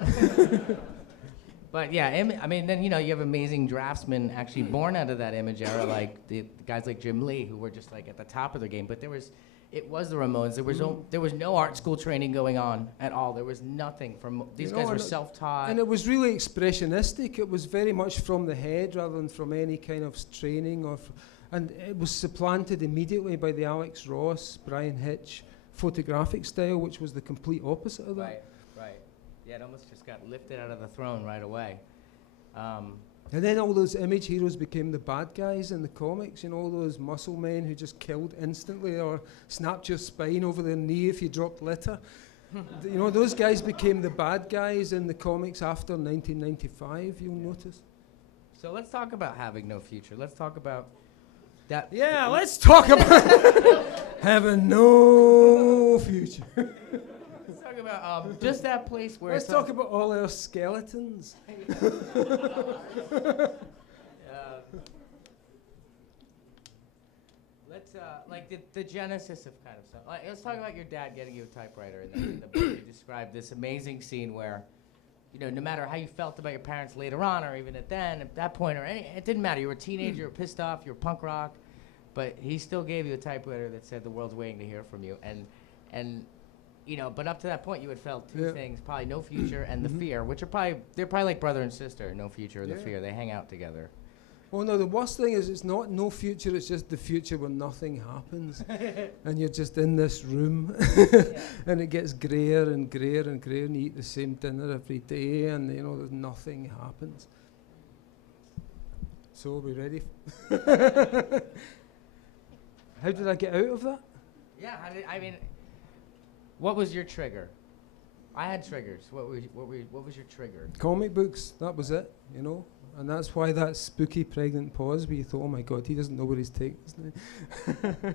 But yeah, I mean, then, you know, you have amazing draftsmen actually born out of that image era, like the guys like Jim Lee, who were just like at the top of their game. But it was the Ramones. There was no art school training going on at all. There was nothing from these guys were self-taught. And it was really expressionistic. It was very much from the head rather than from any kind of training and it was supplanted immediately by the Alex Ross, Brian Hitch photographic style, which was the complete opposite of that. Right. Yeah, it almost just got lifted out of the throne right away. And then all those image heroes became the bad guys in the comics, you know, all those muscle men who just killed instantly or snapped your spine over their knee if you dropped litter. You know, those guys became the bad guys in the comics after 1995, you'll notice. So let's talk about having no future. Let's talk about that. Yeah, let's talk about having no future. Let's talk about just that place where Let's talk about all our skeletons. Let's like the genesis of kind of stuff. Like, let's talk about your dad getting you a typewriter, and then in the book you described this amazing scene where, you know, no matter how you felt about your parents later on, or even at that point, it didn't matter. You were a teenager, you were pissed off, you were punk rock, but he still gave you a typewriter that said the world's waiting to hear from you, and you know, but up to that point you had felt two things, probably no future and the fear, which they're probably like brother and sister, no future and the fear. They hang out together. Well, no, the worst thing is it's not no future, it's just the future where nothing happens. And you're just in this room. And it gets grayer and grayer and grayer, and you eat the same dinner every day, and, you know, nothing happens. So, are we ready? How did I get out of that? Yeah, what was your trigger? I had triggers. What was your trigger? Comic books, that was it, you know. And that's why that spooky pregnant pause where you thought, oh my God, he doesn't know where he's taking us now.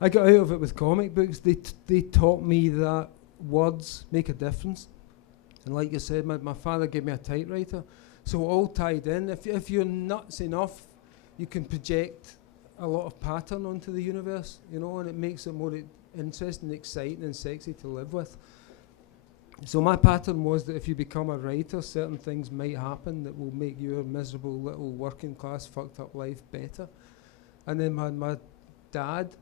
I got out of it with comic books. They taught me that words make a difference. And like you said, my father gave me a typewriter. So all tied in. If you're nuts enough, you can project a lot of pattern onto the universe, you know, and it makes it more interesting, exciting and sexy to live with. So my pattern was that if you become a writer, certain things might happen that will make your miserable little working class fucked up life better. And then my dad,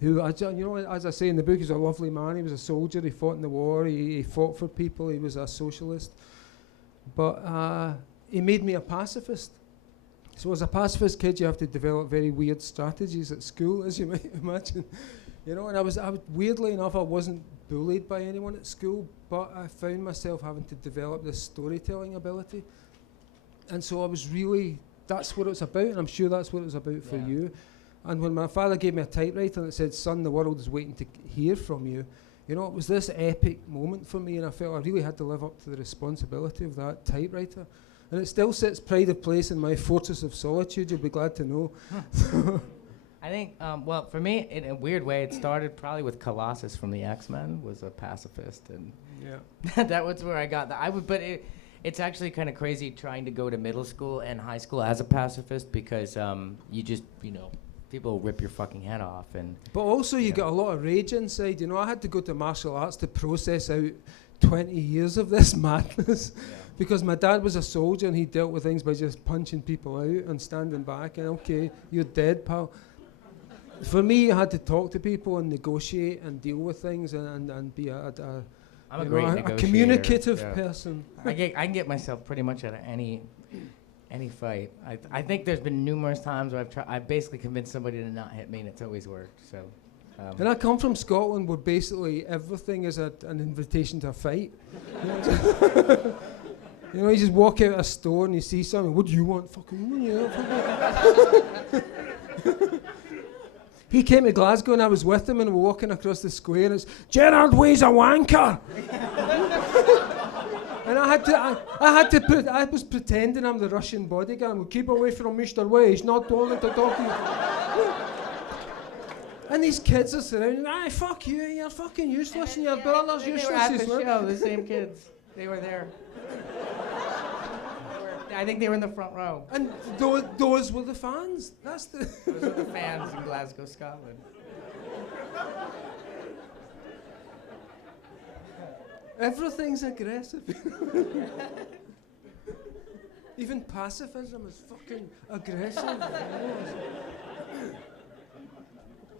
who, you know, as I say in the book, he's a lovely man. He was a soldier. He fought in the war. He fought for people. He was a socialist. But he made me a pacifist. So as a pacifist kid, you have to develop very weird strategies at school, as you might imagine. You know, and I was weirdly enough, I wasn't bullied by anyone at school, but I found myself having to develop this storytelling ability. And so that's what it's about, and I'm sure that's what it was about for you. And when my father gave me a typewriter that said, son, the world is waiting to hear from you, you know, it was this epic moment for me, and I felt I really had to live up to the responsibility of that typewriter. And it still sits pride of place in my fortress of solitude, you'll be glad to know. I think, well, for me, in a weird way, it started probably with Colossus from the X-Men, was a pacifist, and that was where I got that. But it's actually kind of crazy trying to go to middle school and high school as a pacifist, because you just, you know, people rip your fucking head off. But also you got a lot of rage inside, you know. I had to go to martial arts to process out 20 years of this madness. Because my dad was a soldier and he dealt with things by just punching people out and standing back and, okay, you're dead, pal. For me, I had to talk to people and negotiate and deal with things and be a communicative person. I can get myself pretty much out of any fight. I think there's been numerous times where I've basically convinced somebody to not hit me, and it's always worked. So And I come from Scotland where basically everything is an invitation to a fight. You know, you just walk out of a store and you see something, what do you want? Fucking woman, you know? He came to Glasgow and I was with him and we're walking across the square and it's, Gerard Way's a wanker! And I was pretending I'm the Russian bodyguard. We'll keep away from Mr. Way, he's not told to talk to you. And these kids are surrounding, fuck you, you're fucking useless and your brother's useless. They were at the show, the same kids. They were there. I think they were in the front row. And those were the fans. Those were the fans in Glasgow, Scotland. Everything's aggressive. Even pacifism is fucking aggressive.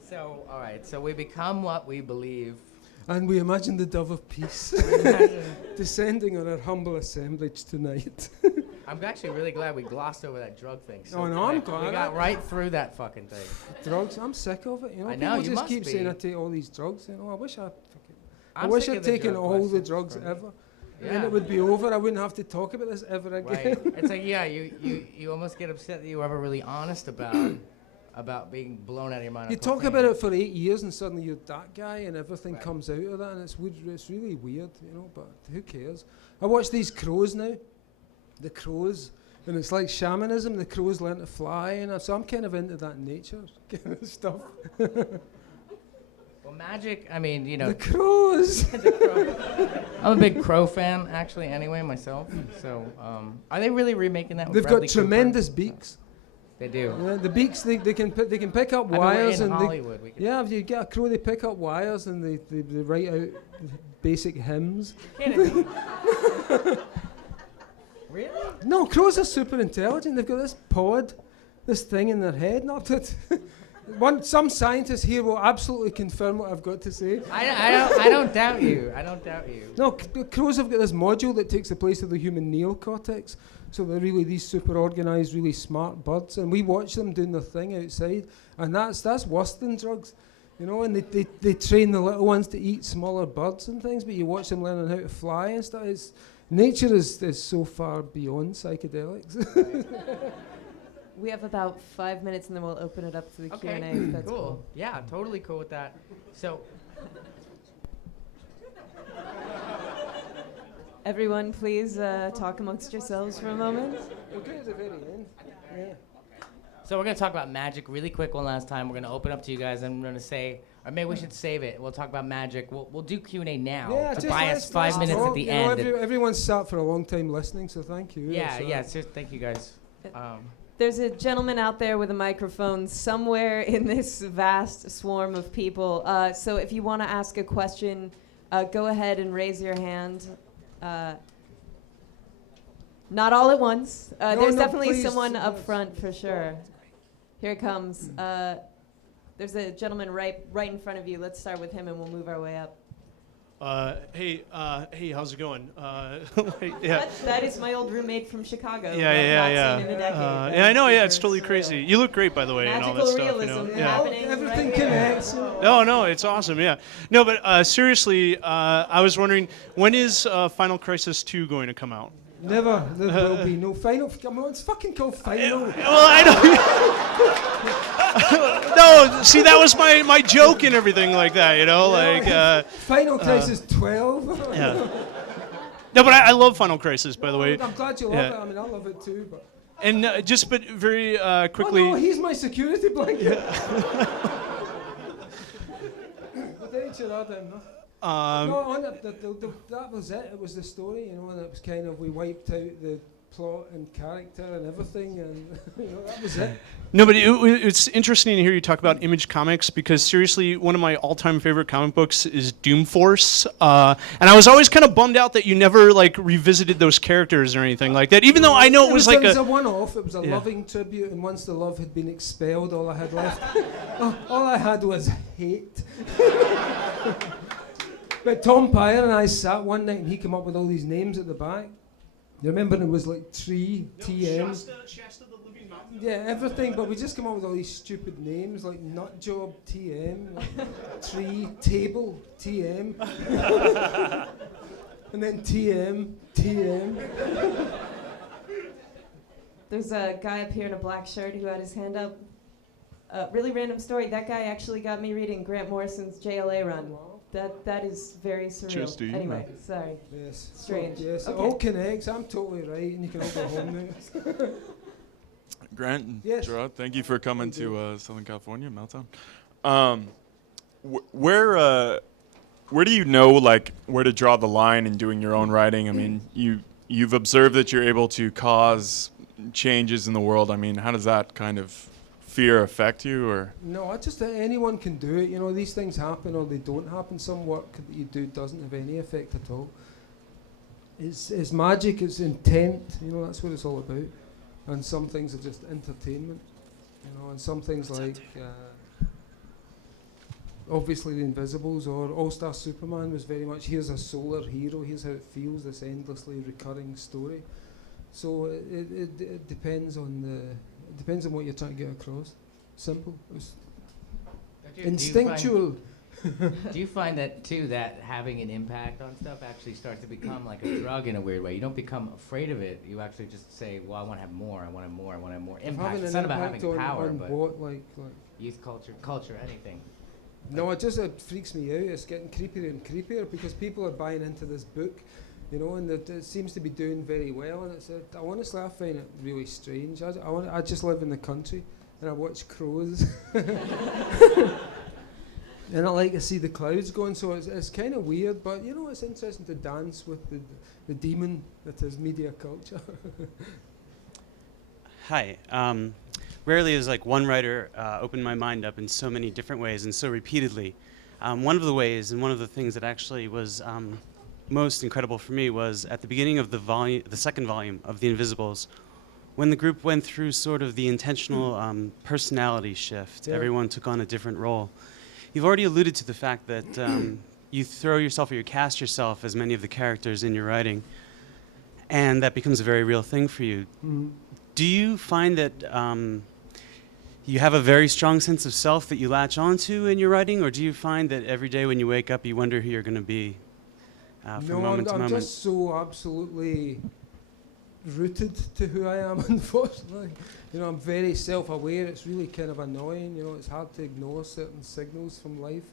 So, all right, so we become what we believe. And we imagine the dove of peace descending on our humble assemblage tonight. I'm actually really glad we glossed over that drug thing. So I'm glad. We got right through that fucking thing. Drugs, I'm sick of it. You know, I know, people you just keep must saying be. I take all these drugs. You know, I wish I'm I'd sick of the taken drug all the questions drugs from ever. Yeah. And it would be over. I wouldn't have to talk about this ever again. Right. It's like, yeah, you almost get upset that you were ever really honest about being blown out of your mind. You talk about it for 8 years and suddenly you're that guy and everything comes out of that and it's weird, it's really weird, you know, but who cares? I watch these crows now, the crows, and it's like shamanism, the crows learn to fly, and so I'm kind of into that nature kind of stuff. Well, magic, I mean, you know. The crows! I'm a big Crow fan, actually, anyway, myself. So, are they really remaking that with They've Bradley got Cooper? tremendous beaks. They do. Yeah, the beaks, they can pick up I know wires in and Hollywood, if you get a crow, they pick up wires and they write out basic hymns. Really? No, crows are super intelligent. They've got this thing in their head. Not that some scientists here will absolutely confirm what I've got to say. I don't doubt you. I don't doubt you. No, crows have got this module that takes the place of the human neocortex. So they're really these super organised, really smart birds, and we watch them doing their thing outside, and that's worse than drugs, you know. And they train the little ones to eat smaller birds and things, but you watch them learning how to fly and stuff. Nature is so far beyond psychedelics. We have about 5 minutes, and then we'll open it up to the Q&A. If that's cool. Yeah, totally cool with that. So. Everyone, please talk amongst yourselves for a moment. Okay, at the very end. Yeah. So we're going to talk about magic really quick one last time. We're going to open up to you guys, and we're going to say, or maybe we should save it. We'll talk about magic. We'll do Q&A now to buy us 5 minutes at the end. Everyone's sat for a long time listening, so thank you. Yeah, thank you guys. There's a gentleman out there with a microphone somewhere in this vast swarm of people. So if you want to ask a question, go ahead and raise your hand. Not all at once. There's definitely someone up front for sure. Here it comes. There's a gentleman right in front of you. Let's start with him and we'll move our way up. Hey, how's it going? Yeah. That is my old roommate from Chicago. Yeah. Seen in a decade. Yeah, I know. Yeah, it's totally crazy. You look great, by the way, Magical and all that stuff. realism You know? happening. Everything right connects. No, it's awesome. Yeah. No, but seriously, I was wondering, when is Final Crisis 2 going to come out? Never. There will be no final. Come on, it's fucking called Final. Well, I don't. No, see, that was my joke and everything like that, you know, like. Final Crisis 12. Yeah. No, but I love Final Crisis, by the way. I'm glad you love it. I mean, I love it too, but. And but very quickly. Oh no, he's my security blanket. That was it. It was the story, you know, and it was kind of, we wiped out the plot and character and everything, and you know, that was it. No, but it's interesting to hear you talk about Image Comics, because seriously, one of my all-time favorite comic books is Doom Force, and I was always kind of bummed out that you never like revisited those characters or anything like that, even though I know it was like a one-off. It was a loving tribute, and once the love had been expelled, all I had left, all I had was hate. But Tom Pyre and I sat one night, and he came up with all these names at the back. You remember it was like Tree, TM. Shasta the Living Yeah, everything, but we just come up with all these stupid names like Nut Job, TM, like Tree, Table, TM, and then TM, TM. There's a guy up here in a black shirt who had his hand up. Really random story. That guy actually got me reading Grant Morrison's JLA run. That is very surreal. Cheers to you. Anyway, sorry. Yes. Strange. Yes, Okay. it all connects. I'm totally right, and you can all go home now. Grant and Yes. Gerard, thank you for coming to Southern California, Meltdown. Where do you know, like, where to draw the line in doing your own writing? I mean, you've observed that you're able to cause changes in the world. I mean, how does that kind of fear affect you, or? No, I just anyone can do it. You know, these things happen or they don't happen. Some work that you do doesn't have any effect at all. It's magic. It's intent. You know, that's what it's all about. And some things are just entertainment. You know, and some things like obviously The Invisibles or All-Star Superman was very much here's a solar hero. Here's how it feels. This endlessly recurring story. So it depends on what you're trying to get across. Simple. It's instinctual. Do you find that too, that having an impact on stuff actually starts to become like a drug in a weird way? You don't become afraid of it. You actually just say, well, I want to have more, I want to have more, I want to have more impact. Having It's an not about impact having on power, on but what, like youth culture, anything. no, it freaks me out. It's getting creepier and creepier because people are buying into this book, you know, and it seems to be doing very well. And honestly, I find it really strange. I just live in the country and I watch crows. And I like to see the clouds going, so it's kind of weird, but you know, it's interesting to dance with the demon that is media culture. Hi. Rarely has like one writer opened my mind up in so many different ways and so repeatedly. One of the ways and one of the things that actually was most incredible for me was at the beginning of the second volume of The Invisibles, when the group went through sort of the intentional personality shift. Yeah. Everyone took on a different role. You've already alluded to the fact that you throw yourself or you cast yourself as many of the characters in your writing, and that becomes a very real thing for you. Mm. Do you find that you have a very strong sense of self that you latch onto in your writing, or do you find that every day when you wake up you wonder who you're going to be from moment to I'm moment? just so absolutely rooted to who I am, unfortunately. You know, I'm very self-aware. It's really kind of annoying. You know, it's hard to ignore certain signals from life.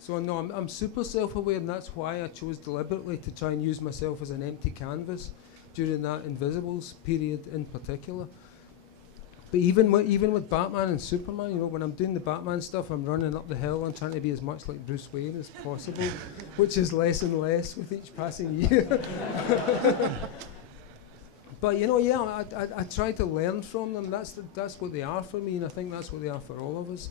So no, I'm super self-aware, and that's why I chose deliberately to try and use myself as an empty canvas during that Invisibles period in particular. But even with Batman and Superman, you know, when I'm doing the Batman stuff, I'm running up the hill and trying to be as much like Bruce Wayne as possible, which is less and less with each passing year. But you know, yeah, I try to learn from them. That's what they are for me, and I think that's what they are for all of us.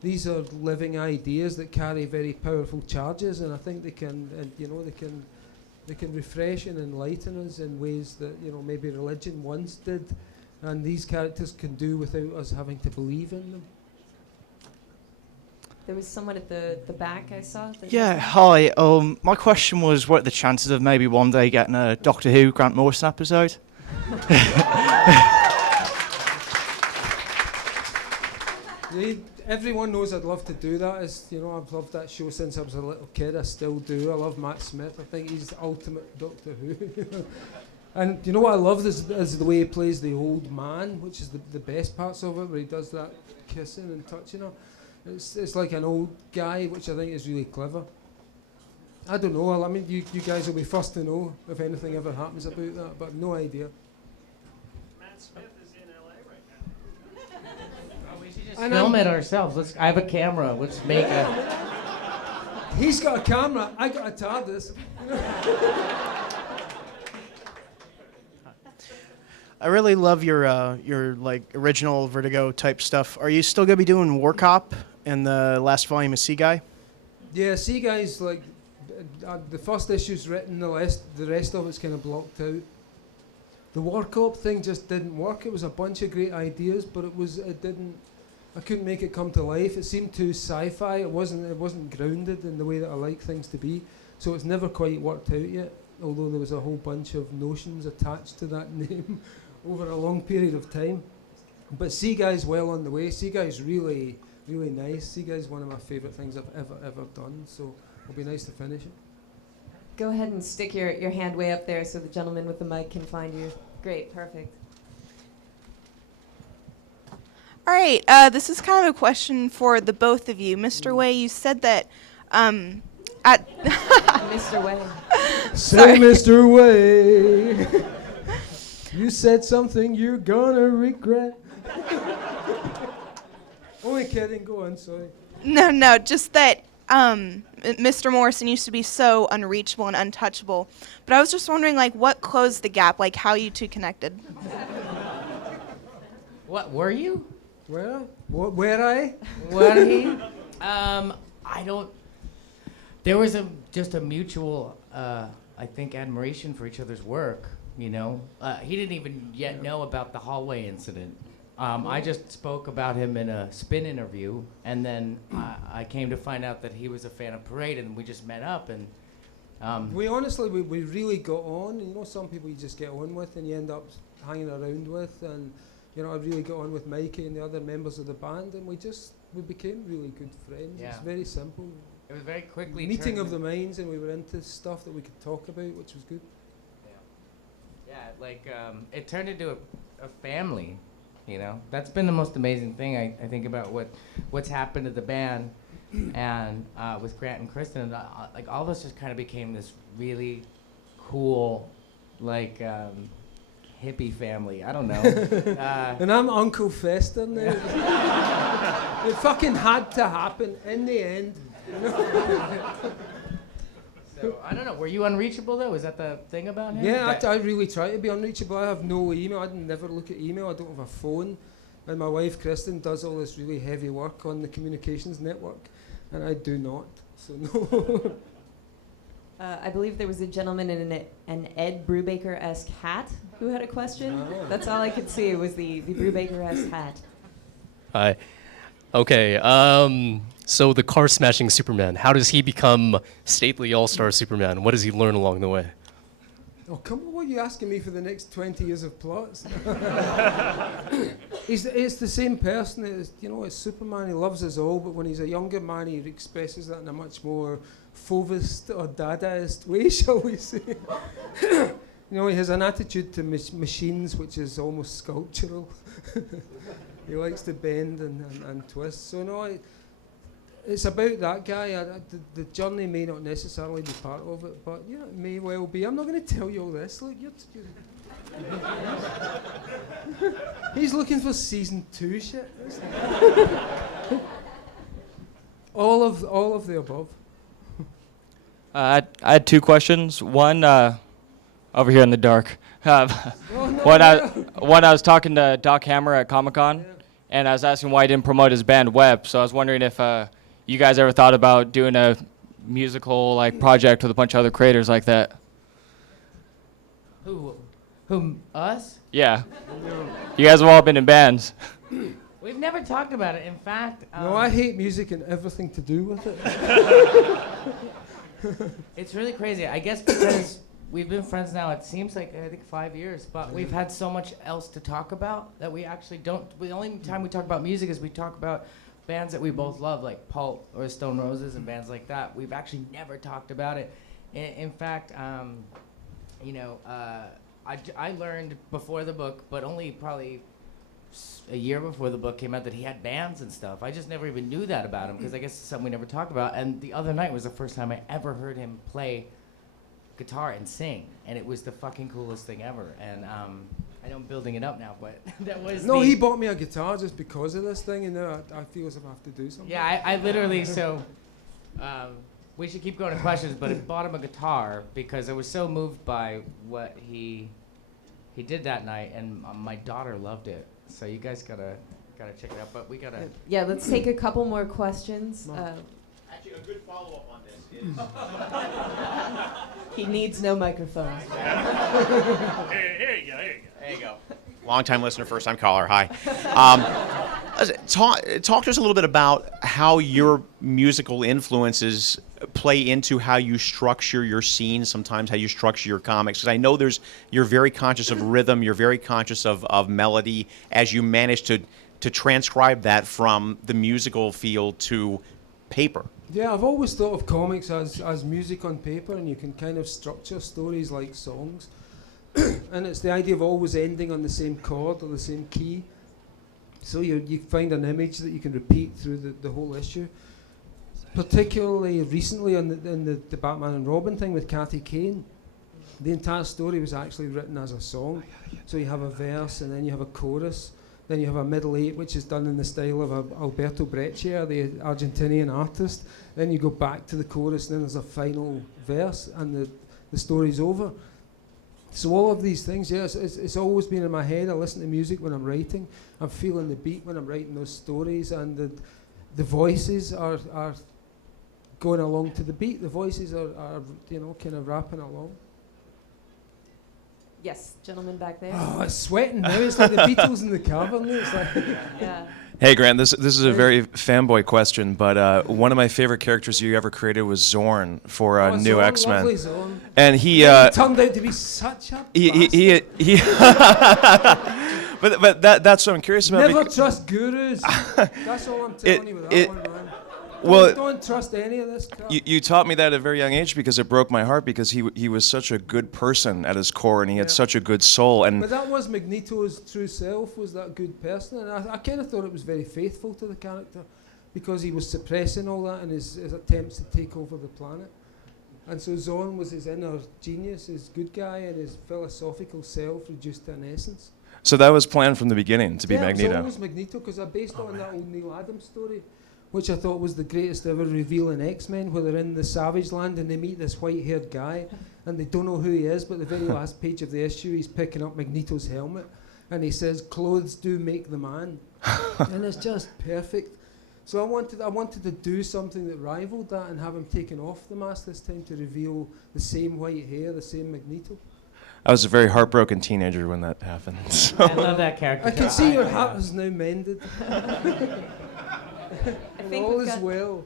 These are living ideas that carry very powerful charges, and I think they can, they can refresh and enlighten us in ways that, you know, maybe religion once did, and these characters can do without us having to believe in them. There was someone at the back I saw. Yeah, hi. My question was, what are the chances of maybe one day getting a Doctor Who Grant Morrison episode? Everyone knows I'd love to do that. I've loved that show since I was a little kid. I still do. I love Matt Smith. I think he's the ultimate Doctor Who. And you know what I love is the way he plays the old man, which is the best parts of it, where he does that kissing and touching her. It's like an old guy, which I think is really clever. I don't know. I mean, you guys will be first to know if anything ever happens about that, but I've no idea. Matt Smith is in LA right now. We should just film it ourselves. I have a camera. Let's make a... He's got a camera. I got a TARDIS. I really love your like original Vertigo type stuff. Are you still gonna be doing War Cop in the last volume of Sea Guy? Yeah, Sea Guy's like the first issue's written. The rest of it's kind of blocked out. The War Cop thing just didn't work. It was a bunch of great ideas, but it didn't. I couldn't make it come to life. It seemed too sci-fi. It wasn't grounded in the way that I like things to be. So it's never quite worked out yet. Although there was a whole bunch of notions attached to that name over a long period of time. But Seaguy's well on the way. Seaguy's really, really nice. Seaguy's one of my favourite things I've ever done. So it'll be nice to finish it. Go ahead and stick your hand way up there so the gentleman with the mic can find you. Great, perfect. All right, this is kind of a question for the both of you. Mr. Way, you said that at Mr. Way. Say, Mr. Way, you said something you're gonna regret. Only kidding. Go on. Sorry. No, just that Mr. Morrison used to be so unreachable and untouchable. But I was just wondering, like, what closed the gap? Like, how you two connected? What were you? Where? What? Where I? Were he? I don't. There was just a mutual, I think, admiration for each other's work. You know, he didn't even yet know about the hallway incident. I just spoke about him in a Spin interview, and then I came to find out that he was a fan of Parade, and we just met up. And we honestly, we really got on. You know, some people you just get on with, and you end up hanging around with. And you know, I really got on with Mikey and the other members of the band, and we became really good friends. Yeah. It's very simple. it was very quickly Meeting turned of the minds, and we were into stuff that we could talk about, which was good. Yeah, like it turned into a family. You know, that's been the most amazing thing I think about what's happened to the band, and with Grant and Kristan, like all of us just kind of became this really cool, like hippie family. I don't know. And I'm Uncle Fester now. It fucking had to happen in the end. You know? So I don't know. Were you unreachable though? Was that the thing about him? Yeah, I really try to be unreachable. I have no email. I never look at email. I don't have a phone. And my wife, Kristan, does all this really heavy work on the communications network, and I do not. So no. I believe there was a gentleman in an Ed Brubaker-esque hat who had a question. That's all I could see was the Brubaker-esque hat. Hi. Okay, so the car-smashing Superman, how does he become stately all-star Superman? What does he learn along the way? Oh, come on, what are you asking me for the next 20 years of plots? It's the same person, it's Superman, he loves us all, but when he's a younger man, he expresses that in a much more fauvist or Dadaist way, shall we say. He has an attitude to machines which is almost sculptural. He likes to bend and twist. So no, it's about that guy. The journey may not necessarily be part of it, but yeah, it may well be. I'm not going to tell you all this. Look, he's looking for season 2 shit. all of the above. I had 2 questions. One, over here in the dark. When I was talking to Doc Hammer at Comic-Con, and I was asking why he didn't promote his band Web. So I was wondering if you guys ever thought about doing a musical project with a bunch of other creators like that. Whom us? Yeah. You guys have all been in bands. We've never talked about it. In fact, No, I hate music and everything to do with it. It's really crazy. I guess because we've been friends now, it seems like, I think, 5 years, but we've had so much else to talk about that we actually don't. The only time we talk about music is we talk about bands that we both love, like Pulp or Stone Roses and bands like that. We've actually never talked about it. In fact, I learned before the book, but only probably a year before the book came out, that he had bands and stuff. I just never even knew that about him because I guess it's something we never talked about. And the other night was the first time I ever heard him play guitar and sing, and it was the fucking coolest thing ever. And I know I'm building it up now, but that was he bought me a guitar just because of this thing, and now I feel as if I have to do something. Yeah, I literally, so we should keep going to questions, but I bought him a guitar because I was so moved by what he did that night, and my daughter loved it. So you guys gotta check it out, but we gotta. Yeah, let's take a couple more questions. Actually, a good follow-up on this is... He needs no microphone. Here you go. Long-time listener, first-time caller. Hi. Talk to us a little bit about how your musical influences play into how you structure your scenes, sometimes how you structure your comics. Because I know you're very conscious of rhythm, you're very conscious of melody as you manage to transcribe that from the musical field to paper. Yeah, I've always thought of comics as music on paper, and you can kind of structure stories like songs. And it's the idea of always ending on the same chord or the same key. So you find an image that you can repeat through the whole issue. Particularly recently in the Batman and Robin thing with Kathy Kane, the entire story was actually written as a song. So you have a verse, and then you have a chorus, then you have a middle eight, which is done in the style of Alberto Breccia, the Argentinian artist. Then you go back to the chorus, and then there's a final verse, and the story's over. So all of these things, yes, it's always been in my head. I listen to music when I'm writing. I'm feeling the beat when I'm writing those stories, and the voices are going along to the beat. The voices are kind of rapping along. Yes, gentleman back there. Oh, it's sweating now. It's like the Beatles and the Carvin. It's like yeah. Hey, Grant, this is a very fanboy question, but one of my favorite characters you ever created was Zorn for New Zorn, X-Men. lovely Zorn. And he turned out to be such a he But that's what I'm curious about. Never trust gurus. That's all I'm telling you with that one, man. Don't trust any of this crap. You taught me that at a very young age because it broke my heart because he was such a good person at his core and he had such a good soul. And but that was Magneto's true self, was that good person. And I kind of thought it was very faithful to the character because he was suppressing all that in his attempts to take over the planet. And so Zorn was his inner genius, his good guy, and his philosophical self reduced to an essence. so that was planned from the beginning to be Magneto. It was always Magneto because I based it on that old Neil Adams story, which I thought was the greatest ever reveal in X-Men, where they're in the Savage Land and they meet this white-haired guy and they don't know who he is, but the very last page of the issue he's picking up Magneto's helmet and he says, "Clothes do make the man." And it's just perfect. So I wanted to do something that rivaled that and have him taken off the mask this time to reveal the same white hair, the same Magneto. I was a very heartbroken teenager when that happened. So. I love that character. I can see your heart is now mended. I think all we've is got- well.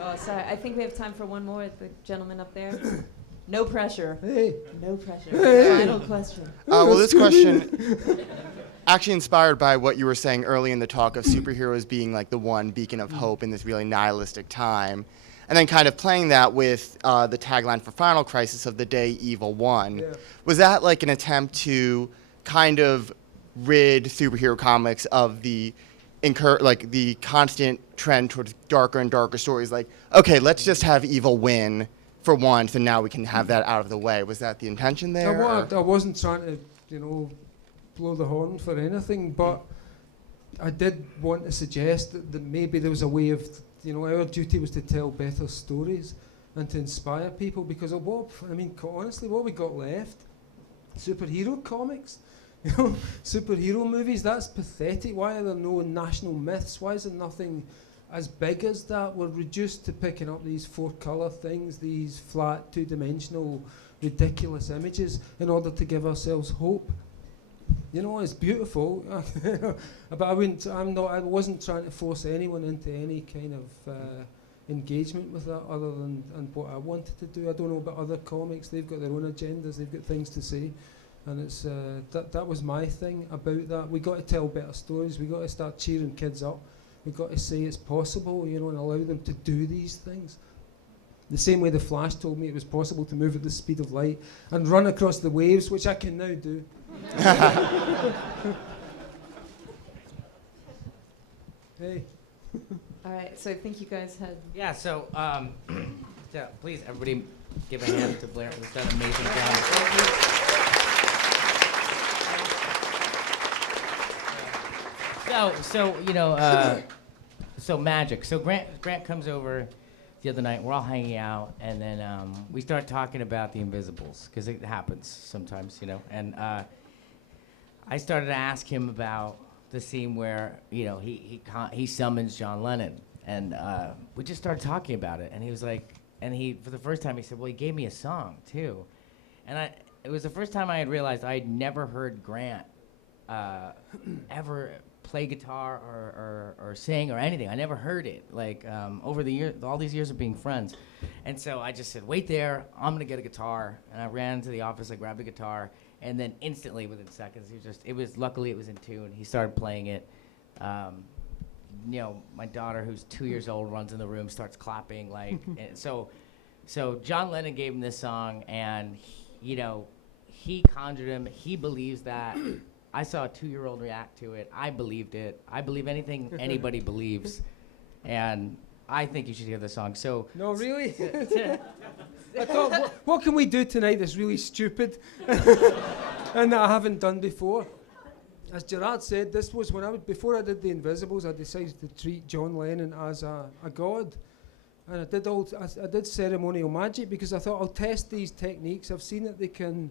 Oh, sorry. I think we have time for one more. The gentleman up there. No pressure. Hey. No pressure. Hey. Final question. Well, this question actually inspired by what you were saying early in the talk of superheroes being like the one beacon of hope in this really nihilistic time. And then kind of playing that with the tagline for Final Crisis of the day Evil Won. Yeah. Was that like an attempt to kind of rid superhero comics of the the constant trend towards darker and darker stories? Like, okay, let's just have evil win for once, and now we can have that out of the way. Was that the intention there? I wasn't trying to, blow the horn for anything, but I did want to suggest that maybe there was a way of, our duty was to tell better stories and to inspire people, because of honestly, what we got left? Superhero comics? Superhero movies, that's pathetic. Why are there no national myths? Why is there nothing as big as that? We're reduced to picking up these 4-colour things, these flat, two-dimensional, ridiculous images in order to give ourselves hope. It's beautiful, but I wasn't trying to force anyone into any kind of engagement with that other than what I wanted to do. I don't know about other comics. They've got their own agendas. They've got things to say. And it's that was my thing about that. We got to tell better stories. We got to start cheering kids up. We got to say it's possible, and allow them to do these things. The same way the Flash told me it was possible to move at the speed of light and run across the waves, which I can now do. Hey. All right. So I think you guys had. Yeah. So, please, everybody, give a hand to Blair. Who's done an amazing job. So magic. So Grant comes over the other night. We're all hanging out, and then we start talking about the Invisibles because it happens sometimes, And I started to ask him about the scene where he summons John Lennon, and we just started talking about it. And he was like, for the first time he said, well, he gave me a song too, and it was the first time I had realized I had never heard Grant ever play guitar or sing or anything. I never heard it. Like over the year, all these years of being friends, and so I just said, "Wait there. I'm gonna get a guitar." And I ran into the office. I grabbed a guitar, and then instantly, within seconds, luckily it was in tune. He started playing it. My daughter, who's 2 years old, runs in the room, starts clapping. Like, and so John Lennon gave him this song, and he conjured him. He believes that. I saw a 2-year-old react to it. I believed it. I believe anything anybody believes, and I think you should hear the song. So no, really. I thought, what can we do tonight that's really stupid, and that I haven't done before? As Gerard said, this was before I did The Invisibles. I decided to treat John Lennon as a god, and I did ceremonial magic because I thought I'll test these techniques. I've seen that they can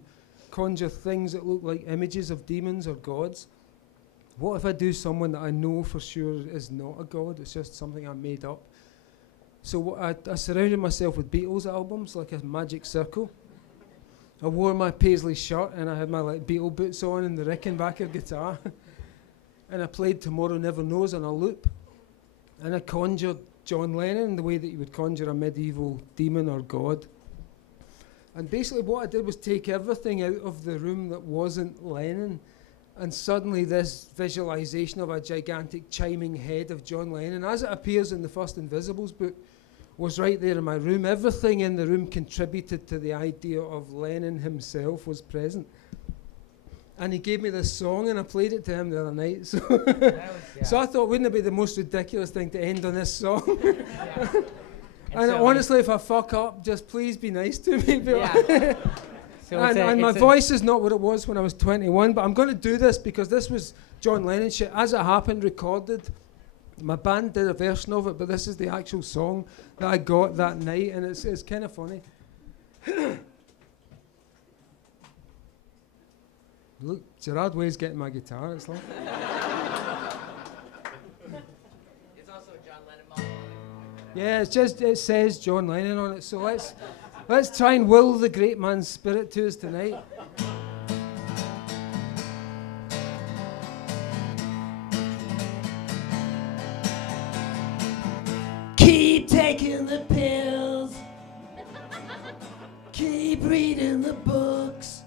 conjure things that look like images of demons or gods. What if I do someone that I know for sure is not a god? It's just something I made up. So I surrounded myself with Beatles albums, like a magic circle. I wore my paisley shirt and I had my Beatle boots on and the Rickenbacker guitar. And I played Tomorrow Never Knows on a loop. And I conjured John Lennon the way that you would conjure a medieval demon or god. And basically what I did was take everything out of the room that wasn't Lennon, and suddenly this visualization of a gigantic chiming head of John Lennon, as it appears in the first Invisibles book, was right there in my room. Everything in the room contributed to the idea of Lennon himself was present. And he gave me this song, and I played it to him the other night. So, so I thought, wouldn't it be the most ridiculous thing to end on this song? And so honestly, if I fuck up, just please be nice to me. So and my voice is not what it was when I was 21, but I'm going to do this because this was John Lennon shit. As it happened, recorded. My band did a version of it, but this is the actual song that I got that night, and it's kind of funny. Look, Gerard Way's getting my guitar. It's like. Yeah, it says John Lennon on it, so let's try and will the great man's spirit to us tonight. Keep taking the pills. Keep reading the books.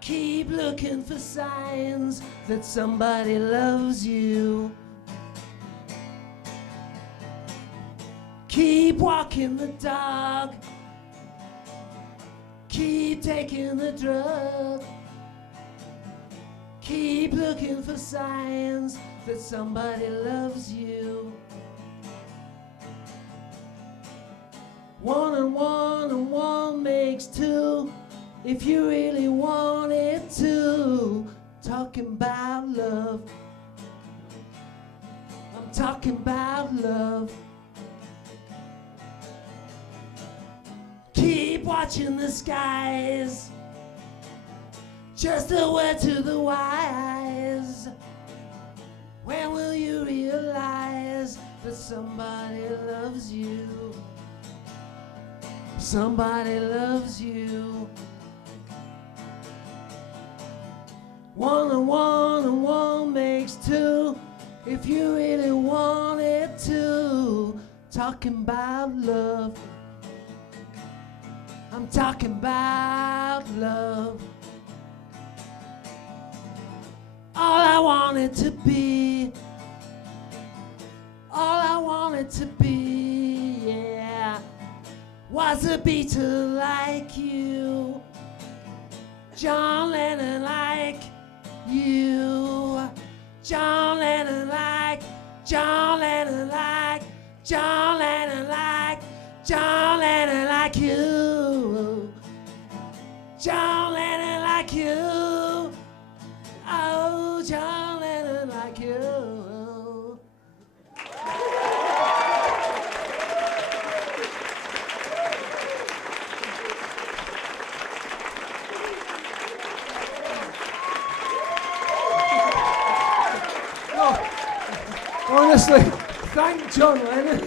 Keep looking for signs that somebody loves you. Keep walking the dog. Keep taking the drug. Keep looking for signs that somebody loves you. 1 and 1 makes 2 if you really wanted to. Talking about love. I'm talking about love. Keep watching the skies. Just a word to the wise. When will you realize that somebody loves you? Somebody loves you. 1 and 1 makes 2 if you really wanted to. Talking about love. I'm talking about love. All I wanted to be. All I wanted to be, yeah, was a Beatle like you. John Lennon like you. John Lennon like, John Lennon like, John Lennon like, John Lennon like you. John Lennon like you. Oh, John Lennon like you. No, honestly, thank John Lennon.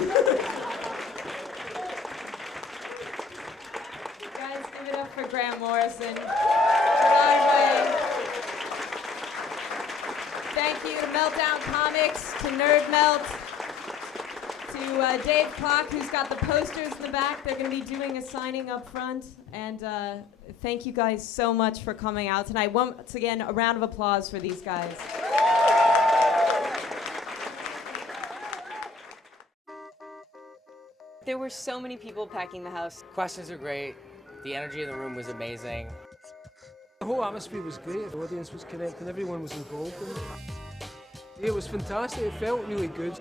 Guys, give it up for Grant Morrison. Gerard Way. Thank you to Meltdown Comics, to NerdMelt, to Dave Kloc, who's got the posters in the back. They're going to be doing a signing up front. And thank you guys so much for coming out tonight. Once again, a round of applause for these guys. There were so many people packing the house. Questions are great. The energy in the room was amazing. The whole atmosphere was great. The audience was connecting. Everyone was involved in it. It was fantastic. It felt really good.